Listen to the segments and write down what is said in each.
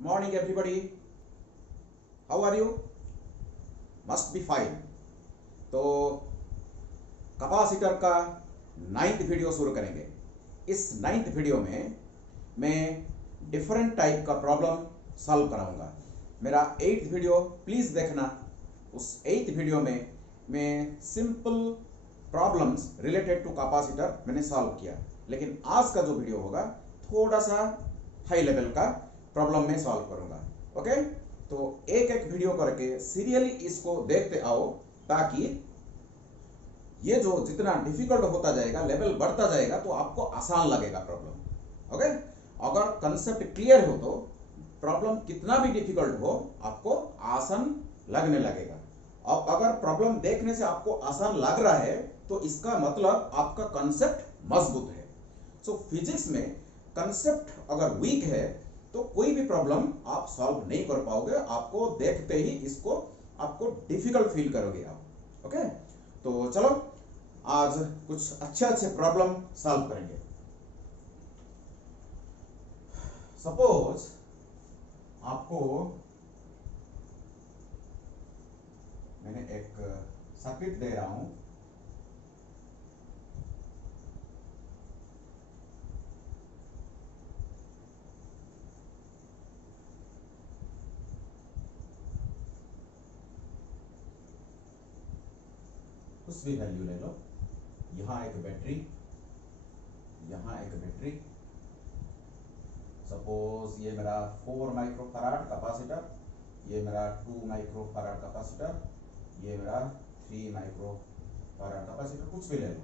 Good morning everybody. How are you? Must be fine. तो capacitor का 9th video शुरू करेंगे। इस 9th वीडियो में मैं डिफरेंट टाइप का प्रॉब्लम सॉल्व कराऊंगा। मेरा 8th वीडियो प्लीज देखना। उस 8th वीडियो में मैं simple problems related to capacitor मैंने सॉल्व किया, लेकिन आज का जो वीडियो होगा थोड़ा सा हाई लेवल का प्रॉब्लम में सॉल्व करूंगा। ओके, तो एक एक वीडियो करके सीरियली इसको देखते आओ, ताकि ये जो जितना डिफिकल्ट होता जाएगा, लेवल बढ़ता जाएगा, तो आपको आसान लगेगा प्रॉब्लम। ओके, अगर कंसेप्ट क्लियर हो तो प्रॉब्लम कितना भी डिफिकल्ट हो आपको आसान लगने लगेगा। और अगर प्रॉब्लम देखने से आपको आसान लग रहा है तो इसका मतलब आपका कंसेप्ट मजबूत है। सो फिजिक्स में कंसेप्ट अगर वीक है तो कोई भी प्रॉब्लम आप सॉल्व नहीं कर पाओगे। आपको देखते ही इसको आपको डिफिकल्ट फील करोगे आप। ओके, तो चलो आज कुछ अच्छे प्रॉब्लम सॉल्व करेंगे। सपोज आपको मैंने एक सर्किट दे रहा हूं। कुछ भी वैल्यू ले लो। यहां एक बैटरी, यहां एक बैटरी। सपोज ये मेरा 4 माइक्रोफैराड कैपेसिटर, ये मेरा 2 माइक्रोफैराड कैपेसिटर, ये मेरा 3 माइक्रोफैराड कैपेसिटर। कुछ भी ले लो।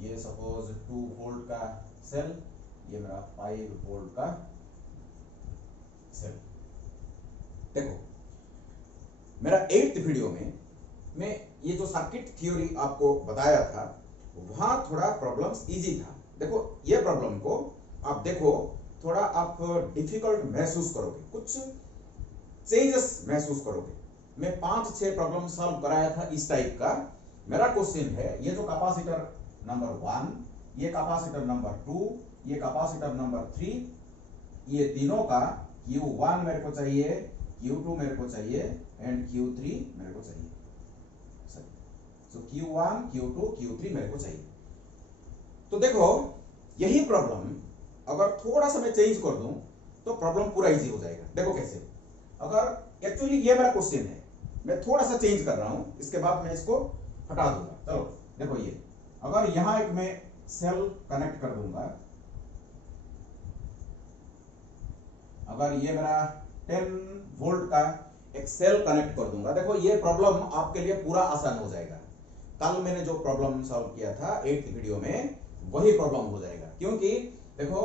ये सपोज 2 वोल्ट का सेल, ये मेरा 5 वोल्ट का सेल। देखो, मेरा 8th वीडियो में मैं ये जो सर्किट थ्योरी आपको बताया था, वहां थोड़ा प्रॉब्लम्स इजी था। देखो, ये प्रॉब्लम को आप देखो, थोड़ा आप डिफिकल्ट महसूस करोगे, कुछ चेंजेस महसूस करोगे। मैं 5-6 प्रॉब्लम सॉल्व कराया था इस टाइप का। मेरा क्वेश्चन है, ये जो कैपेसिटर नंबर 1, ये कैपेसिटर नंबर 2, ये कैपेसिटर नंबर 3, ये तीनों का Q1 मेरे को चाहिए, Q2 मेरे को चाहिए एंड Q3 मेरे को चाहिए। तो Q1, Q2, Q3 मेरे को चाहिए। तो देखो, यही प्रॉब्लम अगर थोड़ा सा मैं चेंज कर दूं तो प्रॉब्लम पूरा इजी हो जाएगा। देखो कैसे। अगर एक्चुअली ये मेरा क्वेश्चन है, मैं थोड़ा सा चेंज कर रहा हूं, इसके बाद मैं इसको हटा दूंगा। चलो देखो, ये अगर यहां एक मैं सेल कनेक्ट कर दूंगा, अगर ये मेरा 10 वोल्ट का एक सेल कनेक्ट कर दूंगा, देखो ये प्रॉब्लम आपके लिए पूरा आसान हो जाएगा। कल मैंने जो प्रॉब्लम सॉल्व किया था 8th वीडियो में, वही प्रॉब्लम हो जाएगा। क्योंकि देखो,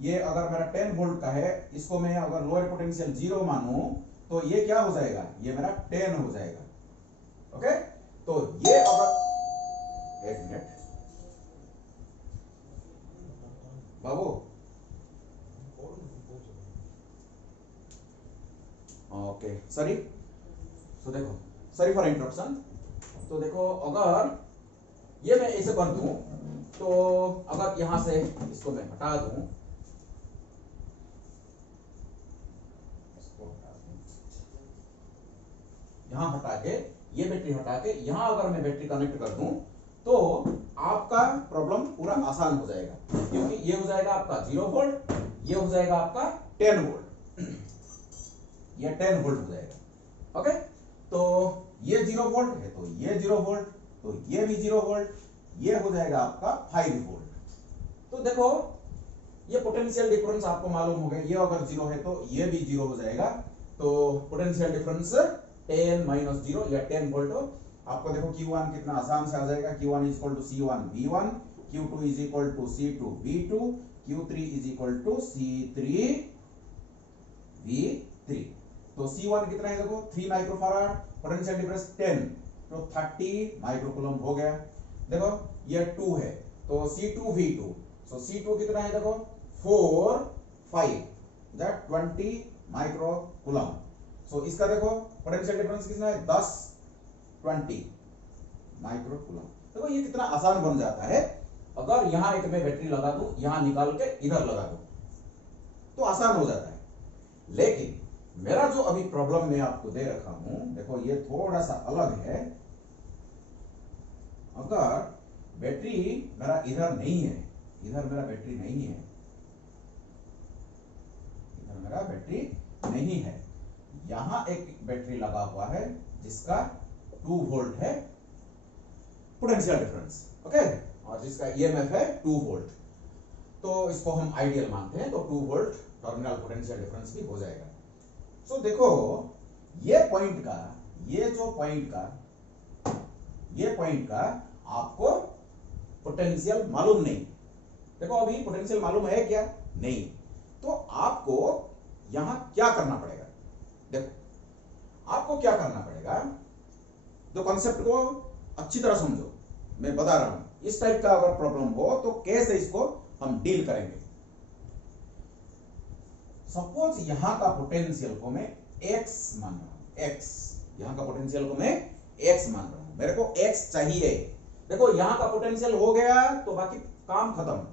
ये अगर मेरा 10 वोल्ट का है, इसको मैं अगर लोअर पोटेंशियल 0 मानूं तो ये क्या हो जाएगा, ये मेरा 10 हो जाएगा। ओके, तो ये अगर एक मिनट बाबू, ओके सॉरी। तो देखो, सॉरी फॉर इंटरप्शन। तो देखो, अगर ये मैं ऐसे कर दूं, तो अगर यहां से इसको मैं हटा दूं, यहां हटा के, ये बैटरी हटा के यहां अगर मैं बैटरी कनेक्ट कर दूं, तो आपका प्रॉब्लम पूरा आसान हो जाएगा। क्योंकि ये हो जाएगा आपका 0 वोल्ट, ये हो जाएगा आपका 10 वोल्ट, ये 10 वोल्ट हो जाएगा। ओके, तो ये 0 वोल्ट है तो ये 0 वोल्ट, तो ये भी 0 वोल्ट, ये हो जाएगा आपका 5 वोल्ट। तो देखो, ये पोटेंशियल डिफरेंस आपको मालूम हो गया। ये अगर 0 है तो ये भी 0 हो जाएगा। तो पोटेंशियल डिफरेंस 10 - 0 या 10 वोल्ट। आपको देखो Q1 कितना आसान से आ जाएगा। Q1 = C1 V1, Q2 = C2 V2, Q3 = C3 V3। तो C1 कितना है देखो, 3 माइक्रोफैराड, पोटेंशियल डिफरेंस 10, तो 30 माइक्रोकूलम हो गया। देखो, ये 2 है तो C2 V2, तो C2 कितना है देखो, 4 5 दैट 20 माइक्रोकूलम। सो इसका देखो पोटेंशियल डिफरेंस कितना है, 10 20 माइक्रोकूलम। देखो ये कितना आसान बन जाता है। अगर यहां एक मैं बैटरी लगा दूं, यहां निकाल के इधर लगा दूं, तो आसान हो जाता है। लेकिन मेरा जो अभी प्रॉब्लम मैं आपको दे रखा हूं, देखो ये थोड़ा सा अलग है। अगर बैटरी मेरा इधर नहीं है, इधर मेरा बैटरी नहीं है, इधर मेरा बैटरी नहीं है, यहां एक बैटरी लगा हुआ है जिसका 2 वोल्ट है पोटेंशियल डिफरेंस, ओके, और जिसका ईएमएफ है 2 वोल्ट। तो इसको हम आइडियल मानते हैं, तो 2 वोल्ट टर्मिनल पोटेंशियल डिफरेंस भी हो जाएगा। सो देखो ये पॉइंट का, ये जो पॉइंट का, ये पॉइंट का आपको पोटेंशियल मालूम नहीं। देखो अभी पोटेंशियल मालूम है क्या? नहीं। तो आपको यहां क्या करना पड़ेगा? देखो आपको क्या करना पड़ेगा, तो कॉन्सेप्ट को अच्छी तरह समझो, मैं बता रहा हूं। इस टाइप का अगर प्रॉब्लम हो तो कैसे इसको हम डील करेंगे। सपोज यहां का पोटेंशियल को मैं x मान रहा हूं, x, यहां का पोटेंशियल को मैं x मान रहा हूं, मेरे को x चाहिए। देखो यहां का पोटेंशियल हो गया तो बाकी काम खत्म।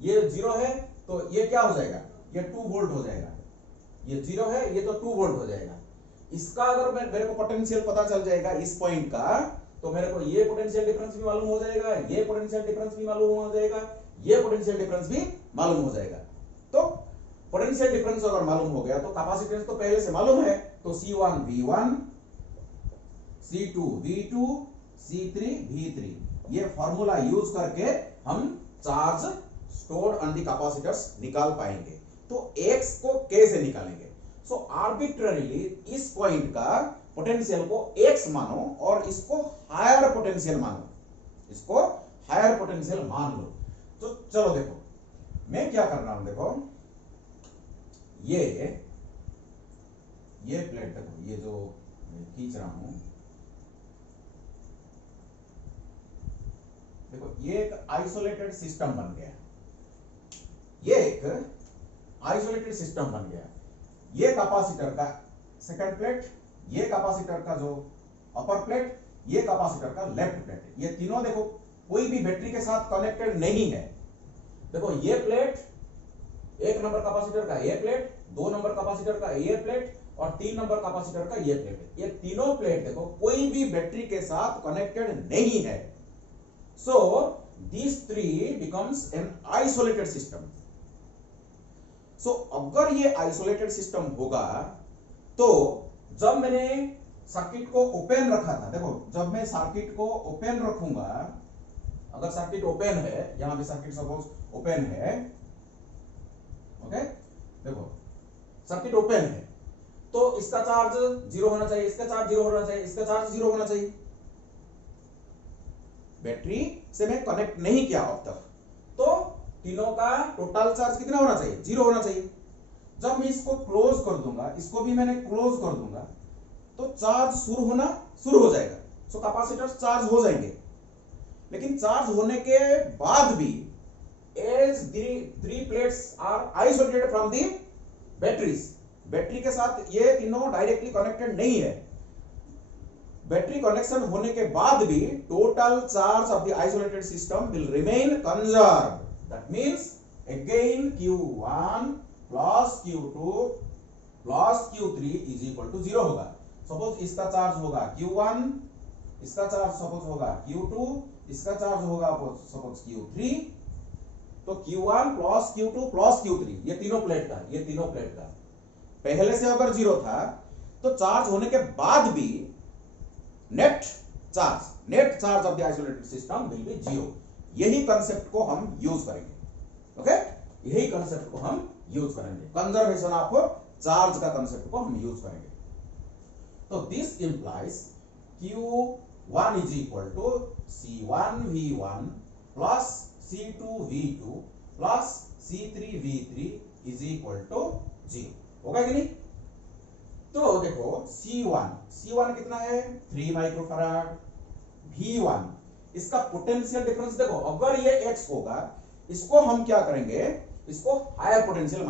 ये 0 है तो ये क्या हो जाएगा, ये 2 वोल्ट हो जाएगा। ये 0 है, ये तो 2 वोल्ट हो जाएगा। इसका अगर मेरे को पोटेंशियल पता चल जाएगा इस पॉइंट का, तो मेरे को ये पोटेंशियल डिफरेंस भी मालूम हो जाएगा, ये पोटेंशियल डिफरेंस भी मालूम हो जाएगा, ये पोटेंशियल डिफरेंस भी मालूम हो जाएगा। तो पोटेंशियल डिफरेंस अगर मालूम हो गया तो कैपेसिटेंस तो पहले से मालूम है, तो C1 V1, C2 V2, C3 V3, ये फॉर्मूला यूज करके हम charge stored on the capacitors निकाल पाएंगे। तो x को कैसे निकालेंगे? सो आर्बिट्ररीली इस पॉइंट का पोटेंशियल को x मानो और इसको हायर पोटेंशियल मानो, इसको हायर पोटेंशियल मान लो। तो चलो देखो मैं क्या कर रहा हूं, देखो ये प्लेट, देखो ये जो मैं खींच रहा हूं, देखो ये एक आइसोलेटेड सिस्टम बन गया, ये एक आइसोलेटेड सिस्टम बन गया। ये कैपेसिटर का सेकंड प्लेट, ये कैपेसिटर का जो अपर प्लेट, ये कैपेसिटर का लेफ्ट प्लेट, ये तीनों देखो कोई भी बैटरी के साथ कनेक्टेड नहीं है। देखो ये प्लेट, 1 नंबर कैपेसिटर का ये प्लेट, 2 नंबर कैपेसिटर का ये प्लेट और 3 नंबर कैपेसिटर का ये प्लेट, ये तीनों प्लेट देखो कोई भी बैटरी के साथ कनेक्टेड नहीं है। सो these 3 becomes an isolated system। सो अगर ये आइसोलेटेड सिस्टम होगा तो जब मैंने सर्किट को ओपन रखा था, देखो जब मैं सर्किट को ओपन रखूंगा, अगर सर्किट ओपन है, यहां भी सर्किट सपोज ओपन है, ओके, देखो सर्किट ओपन है तो इसका चार्ज 0 होना चाहिए, इसका चार्ज 0 होना चाहिए, इसका चार्ज 0 होना चाहिए। बैटरी से मैं कनेक्ट नहीं किया अब तक, तो तीनों का टोटल चार्ज कितना होना चाहिए? 0 होना चाहिए। जब मैं इसको क्लोज कर दूंगा, इसको भी मैंने क्लोज कर दूंगा, तो चार्ज शुरू होना शुरू हो जाएगा। सो कैपेसिटर्स चार्ज हो जाएंगे, लेकिन चार्ज होने के बाद भी as three plates are isolated from the batteries, battery के साथ ये तीनों डायरेक्टली कनेक्टेड नहीं है। बैटरी कनेक्शन होने के बाद भी total charge of the isolated system will remain conserved. That means again Q1 plus Q2 plus Q3 is equal to 0 होगा। सपोज इसका चार्ज होगा Q1, इसका चार्ज सपोज होगा Q2, इसका चार्ज होगा सपोज Q3, तो Q1 plus Q2 plus Q3, ये तीनों प्लेट का, ये तीनों प्लेट का पहले से अगर 0 था तो चार्ज होने के बाद भी net charge of the isolated system will be 0। यही कंसेप्ट को हम यूज करेंगे, ओके, यही कंसेप्ट को हम यूज करेंगे, कंजर्वेशन ऑफ चार्ज का कंसेप्ट को हम यूज करेंगे। तो this implies Q1 is equal to C1 V1 plus C2 V2 plus C3 V3 is equal to 0 होगा कि नहीं? तो देखो C1 कितना है? 3 माइक्रोफैराड। V1 इसका पोटेंशियल डिफरेंस देखो, अगर ये X होगा, इसको हम क्या करेंगे, इसको हायर पोटेंशियल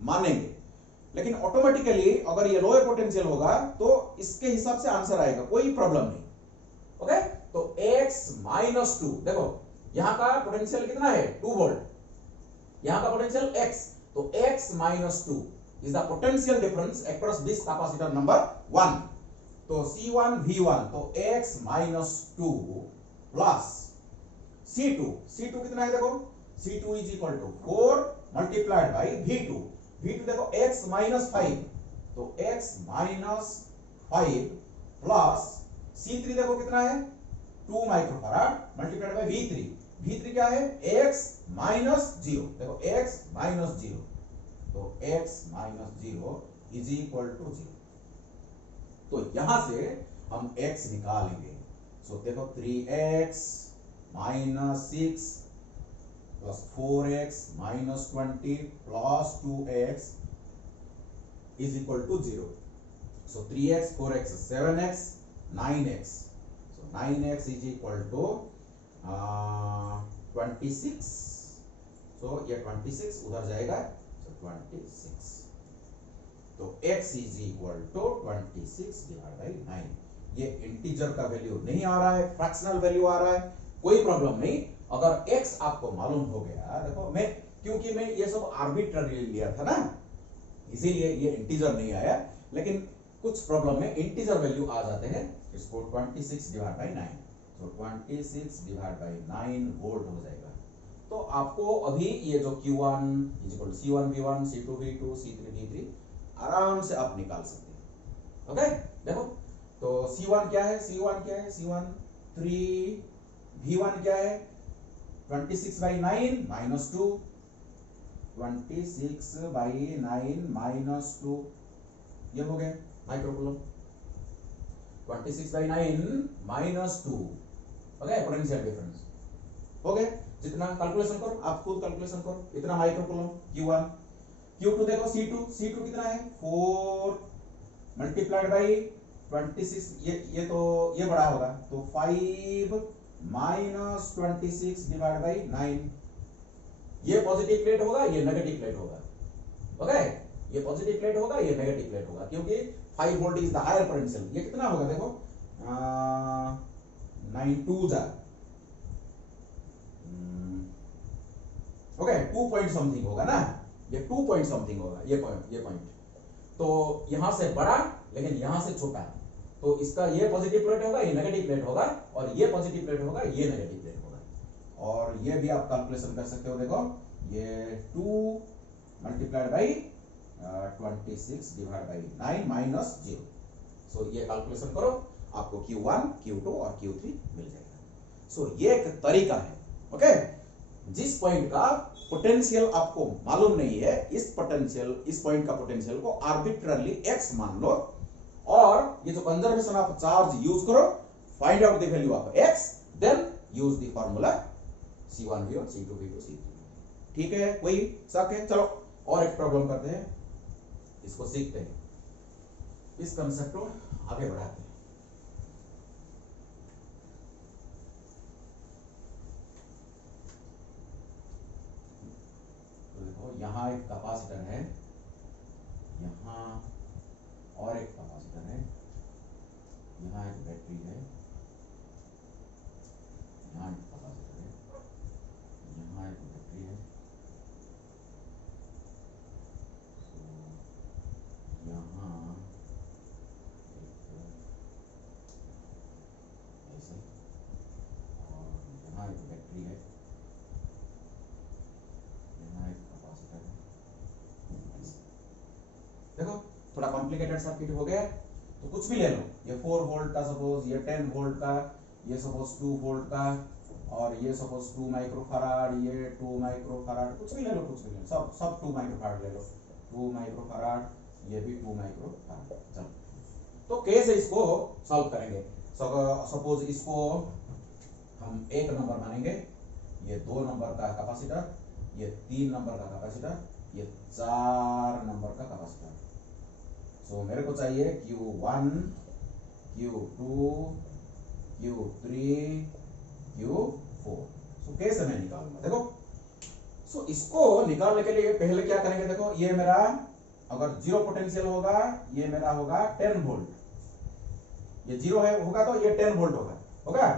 मानेंगे, लेकिन ऑटोमेटिकली अगर ये लोअर पोटेंशियल होगा तो इसके हिसाब से आंसर आएगा, कोई प्रॉब्लम नहीं, ओके। तो X माइनस 2, देखो यहां का पोटेंशियल कितना है? 2 वोल्ट, यहां का पोटेंशियल X, तो X minus 2 is the potential difference across this capacitor number 1. तो C1 V1 तो x minus 2 plus C2 कितना है देखो, C2 is equal to 4 multiplied by V2 देखो x minus 5 तो x minus 5 plus C3 देखो कितना है 2 माइक्रोफैराड मल्टीप्लाइड बाय V3 क्या है x minus 0 देखो x minus 0 तो x minus 0 is equal to 0. तो यहां से हम x निकालेंगे. सो देखो 3x minus 6 plus 4x minus 20 plus 2x is equal to 0. So 3x, 4x, 7x, 9x. So 9x is equal to 26. So ये 26 उधर जाएगा, so 26. तो x is equal to 26 divided by 9. ये इंटीजर का वैल्यू नहीं आ रहा है, फ्रैक्शनल वैल्यू आ रहा है, कोई प्रॉब्लम नहीं. अगर x आपको मालूम हो गया, देखो क्योंकि मैं ये सब आर्बिट्ररी लिया था ना, इसीलिए ये इंटीजर नहीं आया, लेकिन कुछ प्रॉब्लम में इंटीजर वैल्यू आ जाते हैं. इसको 26 डिवाइड बाय 9, तो 26 डिवाइड बाय 9 वोल्ट हो जाएगा. तो आपको अभी ये जो Q1 C1 V1 C2 V2 C3 V3 आराम से आप निकाल सकते हैं. ओके, देखो तो C1 क्या है, C1 3, V1 क्या है 26 by 9 minus 2, 26 by 9 minus 2, ये हो गया microcoulomb. 26 by 9 minus 2, okay, potential difference हो गया. जितना कैलकुलेशन करो, आप खुद कैलकुलेशन करो, इतना माइक्रोकूलम Q1. Q2 देखो C2 कितना है 4 मल्टीप्लाइड बाई 26, ये बड़ा होगा, तो 5 माइनस 26 डिवाइड बाई 9. ये पॉजिटिव प्लेट होगा, ये नेगेटिव प्लेट होगा. ओके, ये पॉजिटिव प्लेट होगा, ये नेगेटिव प्लेट होगा, क्योंकि 5 volt is the higher potential. ये कितना होगा देखो 9 2 जा, ओके 2 पॉइंट समथिंग होगा ना, ये 2 पॉइंट समथिंग होगा, ये पॉइंट. तो यहां से बड़ा लेकिन यहां से छोटा, तो इसका ये पॉजिटिव प्लेट होगा, ये नेगेटिव प्लेट होगा, और ये पॉजिटिव प्लेट होगा, ये नेगेटिव प्लेट होगा. और ये भी आप कैलकुलेशन कर सकते हो. देखो ये 2 multiplied by 26 divide by 9 minus 0. सो ये कैलकुलेशन करो, आपको Q1 Q2 और Q3 मिल जाएगा. सो ये एक तरीका है. ओके, जिस पॉइंट का पोटेंशियल आपको मालूम नहीं है, इस पॉइंट का पोटेंशियल को आर्बिट्ररली x मान लो, और ये जो कंजर्वेशन ऑफ चार्ज यूज करो, find out the value of x, then use the formula C1 V1 C2 V2 C3. ठीक है, कोई शक है? चलो और एक प्रॉब्लम करते हैं, इसको सीखते हैं, इस कंसेप्ट को आगे बढ़ाते हैं. यहां एक कैपेसिटर है, यहां और एक कैपेसिटर है, यहां एक बैटरी है, यहां एक कैपेसिटर है, यहां एक बैटरी है. तो यहां ऐसे, और यहां एक बैटरी है, यहां एक कैपेसिटर है. देखो थोड़ा कॉम्प्लिकेटेड सर्किट हो गया, तो कुछ भी ले लो, ये 4 वोल्ट का सपोज, ये 10 वोल्ट का, ये सपोज 2 वोल्ट का, और ये सपोज 2 माइक्रोफैराड, ये 2 माइक्रोफैराड, कुछ भी ले लो, सब 2 माइक्रोफैराड ले लो, 2 माइक्रोफैराड, ये भी 2 माइक्रोफैराड. चलो तो कैसे इसको सॉल्व करेंगे. सपोज इसको हम 1 नंबर मानेंगे, ये 2 नंबर का कैपेसिटर, ये 3 नंबर का कैपेसिटर, ये 4 नंबर का कैपेसिटर. सो मेरे को चाहिए Q1 Q2 Q3 Q4. सो कैसे मैं निकालूंगा, देखो. सो इसको निकालने के लिए पहले क्या करेंगे, देखो ये मेरा अगर 0 पोटेंशियल होगा, ये मेरा होगा 10 वोल्ट, ये 0 है होगा तो ये 10 वोल्ट होगा,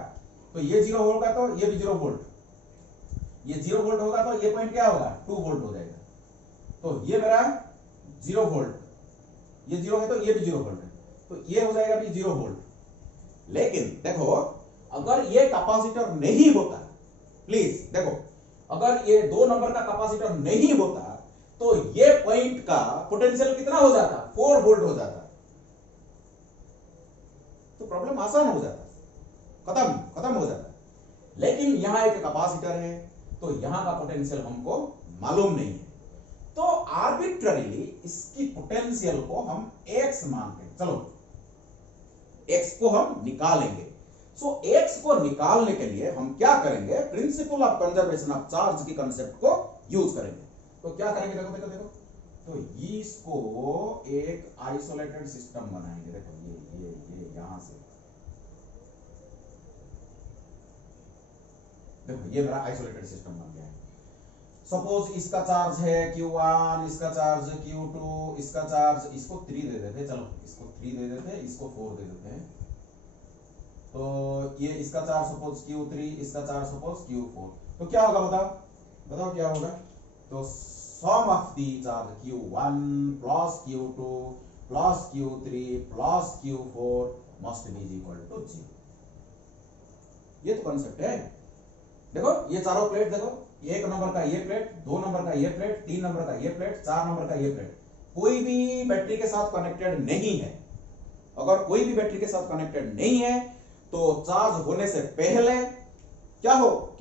तो ये 0 होगा तो ये भी 0 वोल्ट, ये 0 वोल्ट होगा तो ये पॉइंट क्या होगा 2 वोल्ट हो जाएगा. तो ये मेरा 0 वोल्ट, ये 0 है तो ये भी 0 वोल्ट है, तो ये हो जाएगा भी 0 वोल्ट। लेकिन देखो अगर ये कैपेसिटर नहीं होता, प्लीज देखो, अगर ये 2 नंबर का कैपेसिटर नहीं होता तो ये पॉइंट का पोटेंशियल कितना हो जाता, 4 वोल्ट हो जाता, तो प्रॉब्लम आसान हो जाता, खत्म हो जाता। लेकिन यहां एक कैपेसिटर है तो यहां का पोटेंशियल हमको मालूम नहीं है, तो आर्बिट्ररीली इसकी पोटेंशियल को हम x मानते हैं। चलो x को हम निकालेंगे। सो x को निकालने के लिए हम क्या करेंगे, principal of conservation of charge की कंसेप्ट को यूज करेंगे। तो क्या करेंगे, देखो देखो देखो, तो इसको एक आइसोलेटेड सिस्टम बनाएंगे। देखो ये यहां से देखो, ये मेरा आइसोलेटेड सिस्टम बन गया है। सपोज इसका चार्ज है Q1, इसका चार्ज Q2, इसका चार्ज, इसको 3 दे देते, चलो इसको 3 दे देते, इसको 4 दे देते हैं। तो ये इसका चार्ज सपोज Q3, इसका चार्ज सपोज Q4, तो क्या होगा बताओ क्या होगा। तो sum of the charge Q1 plus Q2 plus Q3 plus Q4 must be equal to 0। ये तो कॉन्सेप्ट है। देखो ये चारों प्लेट, देखो 1 नंबर का ये प्लेट, 2 नंबर का ये प्लेट, 3 नंबर का ये प्लेट, 4 नंबर का ये प्लेट, कोई भी बैटरी के साथ कनेक्टेड नहीं है। अगर कोई भी बैटरी के साथ कनेक्टेड नहीं है तो चार्ज होने से पहले क्या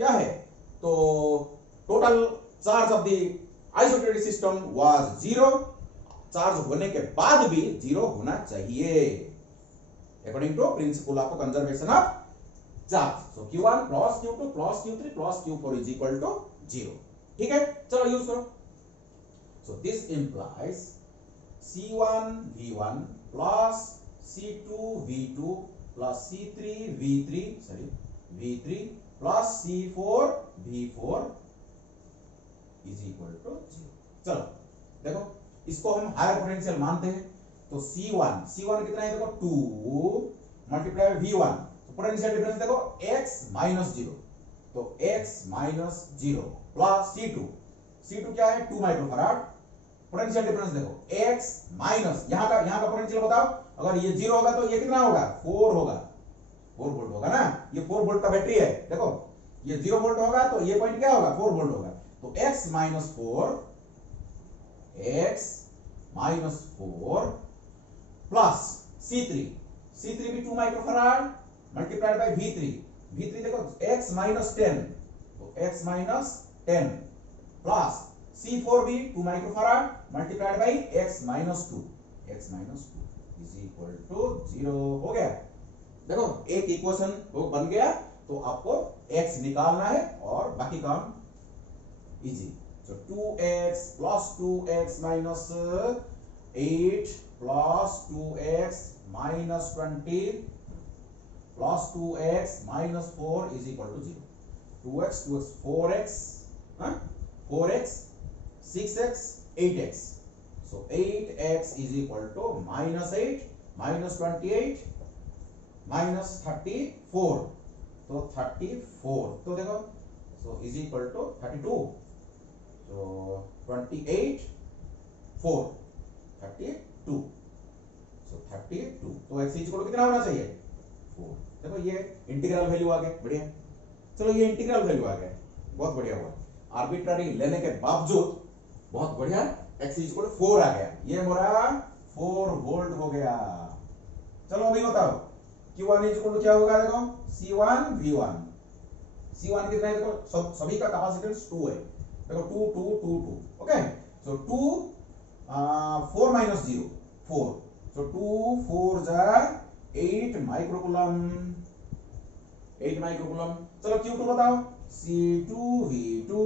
है, तो total charge of the isolated system was 0, चार्ज होने के बाद भी 0 होना चाहिए according to principle of conservation of charge. So Q1 plus Q2 plus Q3 plus Q4 is equal to 0। ठीक है, चलो यूज करो। So this implies C1 V1 plus C2 V2 plus C3 V3 plus C4 V4 is equal to 0। चलो देखो, इसको हम higher potential मानते हैं, तो C1 कितना है, देखो 2 मल्टीप्लाई V1, पोटेंशियल डिफरेंस देखो x माइनस 0, तो x माइनस 0 प्लस C2 क्या है, 2 माइक्रोफैराड, पोटेंशियल डिफरेंस देखो x माइनस, यहां का पोटेंशियल बताओ, अगर ये 0 होगा तो ये कितना होगा, 4 होगा, 4 वोल्ट होगा ना, ये 4 वोल्ट का बैटरी है। देखो ये 0 वोल्ट होगा तो ये पॉइंट क्या होगा, 4 वोल्ट होगा, तो x माइनस 4 प्लस C3 भी 2 माइक्रोफैराड मल्टीप्लाइड बाय V3 देखो x माइनस 10, तो x माइनस 10 प्लस C4 भी 2 microfarad multiplied by x minus 2 is equal to 0 हो गया। देखो एक इक्वेशन वो बन गया, तो आपको x निकालना है और बाकी काम easy. So 2x plus 2x minus 8 plus 2x minus 20 plus 2x minus 4 is equal to 0। 2x 4x 6x 8x, so 8x is equal to minus 8 minus 28 minus 34, तो 34, तो देखो so is equal to 32, so 28 4 32, so 32, तो x is equal to कितना होना चाहिए, 4। देखो ये integral value आ गया, बढ़िया। चलो ये इंटीग्रल वैल्यू आ गया, बहुत बढ़िया हुआ, आर्बिट्ररी लेने के बावजूद बहुत बढ़िया, x इज इक्वल टू 4 आ गया, ये मेरा 4 वोल्ट हो गया। चलो अभी बताओ Q1 इज इक्वल टू क्या होगा, देखो C1 V1, C1 कितना है, देखो सभी का कैपेसिटेंस 2 है, देखो 2 2 2 2, ओके, सो 2 4 माइनस 0 4, सो 2 4 जा 8 माइक्रोकूलम। चलो Q2 बताओ, C2 V2,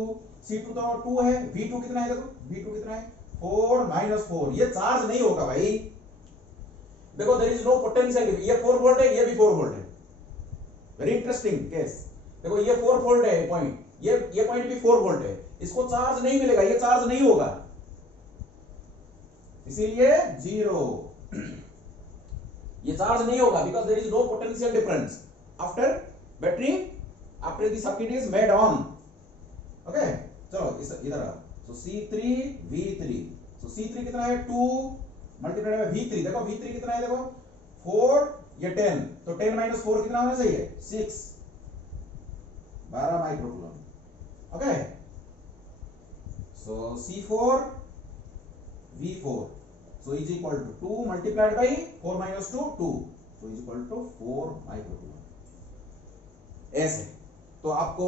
C2 तो 2 है, V2 कितना है, देखो V2 कितना है 4 माइनस 4, ये चार्ज नहीं होगा भाई, देखो देयर इज नो पोटेंशियल, ये 4 वोल्ट है, ये भी 4 वोल्ट है, वेरी इंटरेस्टिंग केस। देखो ये 4 वोल्ट है पॉइंट, ये पॉइंट भी 4 वोल्ट है, इसको चार्ज नहीं मिलेगा, ये चार्ज नहीं होगा, इसीलिए 0, ये चार्ज नहीं होगा, because there is no potential difference after battery, after the circuit is made on, okay. चलो इधर, सो C3 V3, तो C3 कितना है 2 मल्टीप्लाइड बाय V3, देखो V3 कितना है, देखो 4, ये 10, तो 10 माइनस 4 कितना होना चाहिए 6, 12 microcoulomb. Okay, so C4 V4 so is equal to 2 multiplied by 4 minus 2 2, so is equal to 4 microcoulomb. ऐसे तो आपको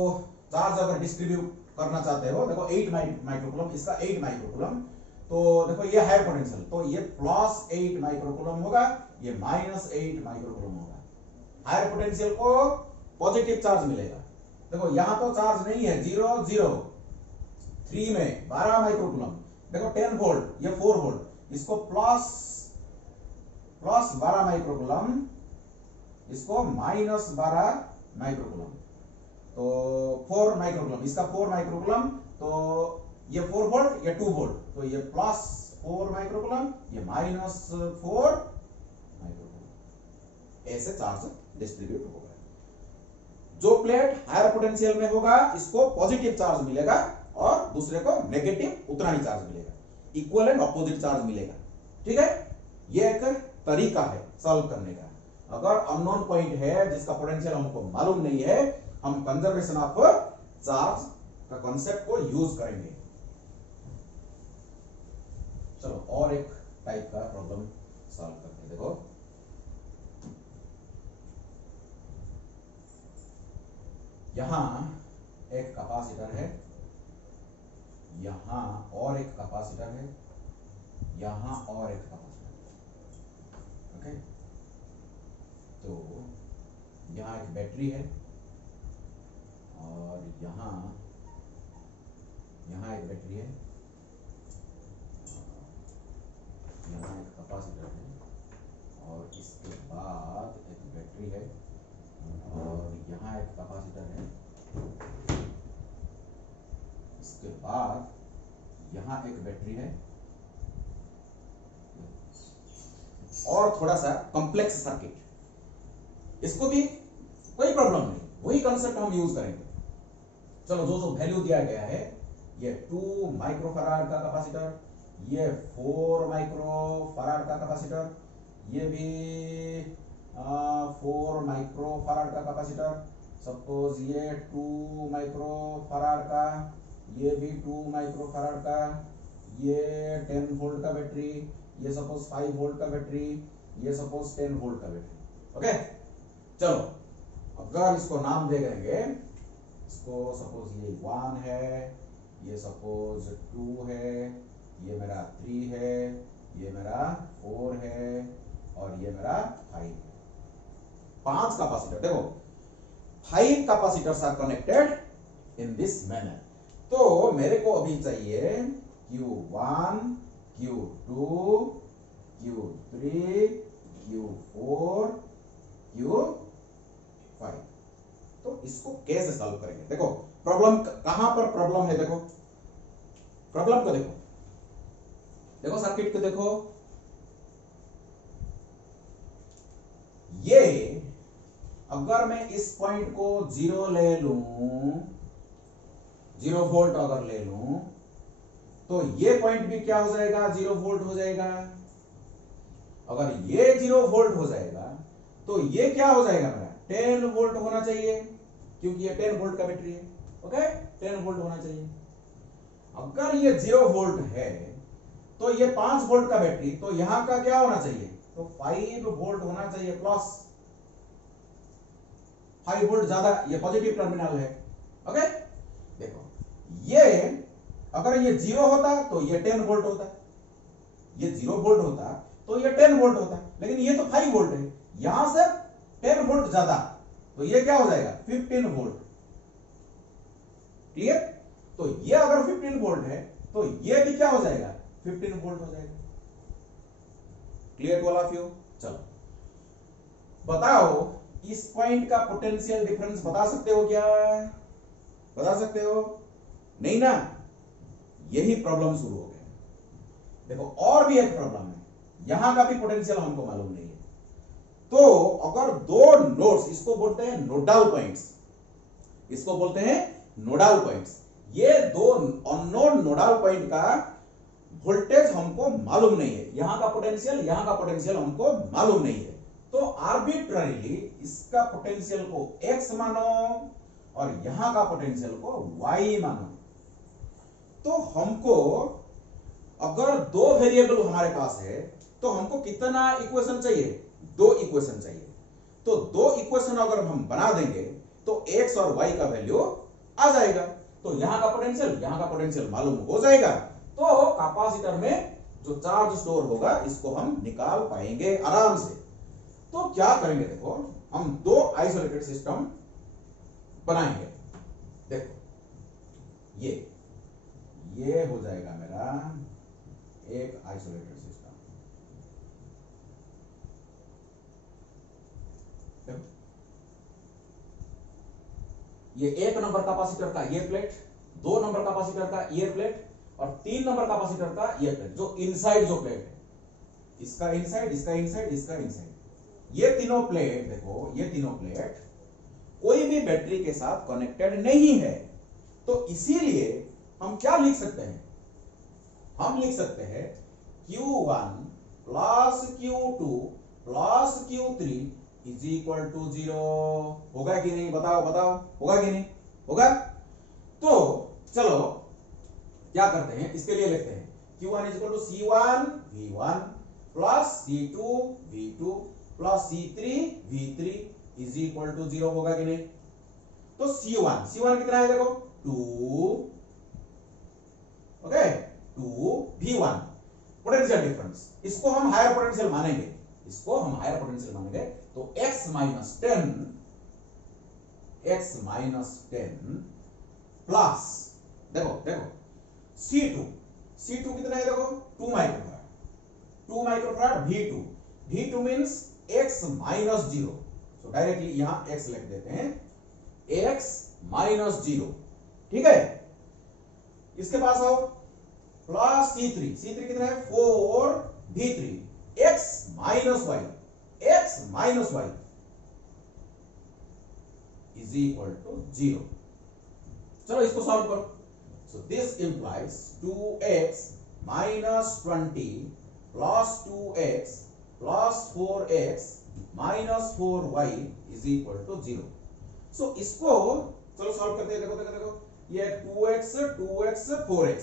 चार्ज अगर डिस्ट्रीब्यूट करना चाहते हो, देखो 8 माइक्रोकूलम, इसका 8 माइक्रोकूलम, तो देखो ये हायर पोटेंशियल, तो ये प्लस 8 माइक्रोकूलम होगा, ये माइनस 8 माइक्रोकूलम होगा। हायर पोटेंशियल को पॉजिटिव चार्ज मिलेगा। देखो यहां तो चार्ज नहीं है, 0 0, 3 में 12 माइक्रोकूलम, देखो 10 वोल्ट, ये 4 वोल्ट, इसको प्लस 12 माइक्रोकूलम, इसको माइनस 12 माइक्रोकूलम, तो 4 माइक्रोकूलम, इसका 4 माइक्रोकूलम, तो ये 4 वोल्ट, ये 2 वोल्ट, तो ये प्लस 4 माइक्रोकूलम, ये माइनस 4 माइक्रोकूलम। ऐसे चार्ज डिस्ट्रीब्यूट होगा। जो प्लेट हायर पोटेंशियल में होगा इसको पॉजिटिव चार्ज मिलेगा और दूसरे को नेगेटिव उतना ही चार्ज मिलेगा, इक्वल एंड ऑपोजिट चार्ज मिलेगा। ठीक है, ये एक तरीका है सॉल्व करने का। अगर अननोन पॉइंट है जिसका पोटेंशियल हमको मालूम नहीं है, हम कंजर्वेशन ऑफ चार्ज का कॉन्सेप्ट को यूज करेंगे। चलो और एक टाइप का प्रॉब्लम सॉल्व करते हैं। देखो यहां एक कैपेसिटर है, यहां और एक कैपेसिटर है, यहां और एक कैपेसिटर है। ओके, तो यहां एक बैटरी है और यहां एक बैटरी है, यहां एक कैपेसिटर है और इसके बाद एक बैटरी है और यहां एक कैपेसिटर है, इसके बाद यहां एक बैटरी है और थोड़ा सा कॉम्प्लेक्स सर्किट। इसको भी कोई प्रॉब्लम नहीं, वही कंसेप्ट हम यूज करेंगे। चलो जो वैल्यू दिया गया है, ये 2 माइक्रोफैराड का कैपेसिटर, ये 4 माइक्रोफैराड का कैपेसिटर, ये भी 4 माइक्रोफैराड का कैपेसिटर, सपोज ये 2 माइक्रोफैराड का, ये भी 2 माइक्रोफैराड का, ये 10 वोल्ट का बैटरी, ये सपोज 5 वोल्ट का बैटरी, ये सपोज 10 वोल्ट का बैटरी। ओके, चलो अगर इसको नाम दे देंगे, इसको सपोज ये 1 है, ये सपोज 2 है, ये मेरा 3 है, ये मेरा 4 है और ये मेरा 5 है। 5 कैपेसिटर, देखो 5 capacitors are connected in this manner. तो मेरे को अभी चाहिए Q1, Q2, Q3, Q4, Q5। तो इसको कैसे सॉल्व करेंगे? देखो प्रॉब्लम कहां पर प्रॉब्लम है, देखो प्रॉब्लम को देखो, देखो सर्किट को देखो, ये अगर मैं इस पॉइंट को 0 ले लूं, 0 वोल्ट अगर ले लूं, तो ये पॉइंट भी क्या हो जाएगा 0 वोल्ट हो जाएगा। अगर ये 0 वोल्ट हो जाएगा तो ये क्या हो जाएगा मेरा 10 वोल्ट होना चाहिए, क्योंकि ये 10 वोल्ट का बैटरी है। ओके, 10 वोल्ट होना चाहिए। अगर ये 0 वोल्ट है तो ये 5 वोल्ट का बैटरी, तो यहां का क्या होना चाहिए, तो 5 वोल्ट होना चाहिए, प्लस 5 वोल्ट ज्यादा, ये पॉजिटिव टर्मिनल है। ओके, देखो ये अगर ये 0 होता तो ये 10 वोल्ट होता, ये 0 वोल्ट होता तो ये 10 वोल्ट होता, लेकिन ये तो 5 वोल्ट है, यहां से 10 वोल्ट ज्यादा, तो ये क्या हो जाएगा 15 वोल्ट। क्लियर? तो ये अगर 15 वोल्ट है तो ये भी क्या हो जाएगा 15 वोल्ट हो जाएगा। Clear to all of you? चलो बताओ, इस पॉइंट का पोटेंशियल डिफरेंस बता सकते हो क्या? बता सकते हो? नहीं ना, यही प्रॉब्लम शुरू हो गया। देखो और भी एक प्रॉब्लम है, यहां का भी पोटेंशियल हमको मालूम नहीं है। तो अगर दो नोड्स, इसको बोलते हैं नोडल पॉइंट्स, इसको बोलते हैं नोडल पॉइंट्स, ये दो अननोन नोडल पॉइंट का वोल्टेज हमको मालूम नहीं है, यहां का पोटेंशियल हमको मालूम नहीं है, तो आर्बिट्ररीली इसका पोटेंशियल को x मानो और यहां का पोटेंशियल को y मानो। तो हमको अगर दो वेरिएबल हमारे पास है तो हमको कितना इक्वेशन चाहिए? दो इक्वेशन चाहिए। तो दो इक्वेशन अगर हम बना देंगे तो x और y का वैल्यू आ जाएगा, तो यहां का पोटेंशियल मालूम हो जाएगा, तो कैपेसिटर में जो चार्ज स्टोर होगा इसको हम निकाल पाएंगे आराम से। तो क्या करेंगे, देखो हम दो आइसोलेटेड सिस्टम बनाएंगे। देखो ये हो जाएगा मेरा एक आइसोलेटेड सिस्टम। देखो ये एक नंबर कैपेसिटर का ये प्लेट, दो नंबर कैपेसिटर का ये प्लेट और तीन नंबर कैपेसिटर का ये प्लेट, जो इनसाइड जो प्लेट है, इसका इनसाइड, इसका इनसाइड, इसका इनसाइड, ये तीनों प्लेट, देखो ये तीनों प्लेट कोई भी बैटरी के साथ कनेक्टेड नहीं है। तो इसीलिए हम क्या लिख सकते हैं? हम लिख सकते हैं Q1 plus Q2 plus Q3 is equal to 0। होगा कि नहीं? बताओ होगा कि नहीं होगा? तो चलो क्या करते हैं, इसके लिए लिखते हैं Q1 is equal to C1 V1 plus C2 V2 plus C3 V3 is equal to 0। होगा कि नहीं? तो C1 कितना है? देखो 2, ओके, 2 V1 पोटेंशियल डिफरेंस, इसको हम हायर पोटेंशियल मानेंगे, तो x माइनस 10 प्लस देखो C2 कितना है? देखो 2 microfarad V2 means x minus 0, तो डायरेक्टली यहां x लिख देते हैं, x माइनस 0, ठीक है। इसके पास आओ, प्लस C3 कितना है? 4 V3 x minus y is equal to 0। चलो इसको सॉल्व करो। So this implies 2x minus 20 plus 2x plus 4x minus 4y is equal to 0। So इसको चलो सॉल्व करते हैं। देखो ये 2x 4x,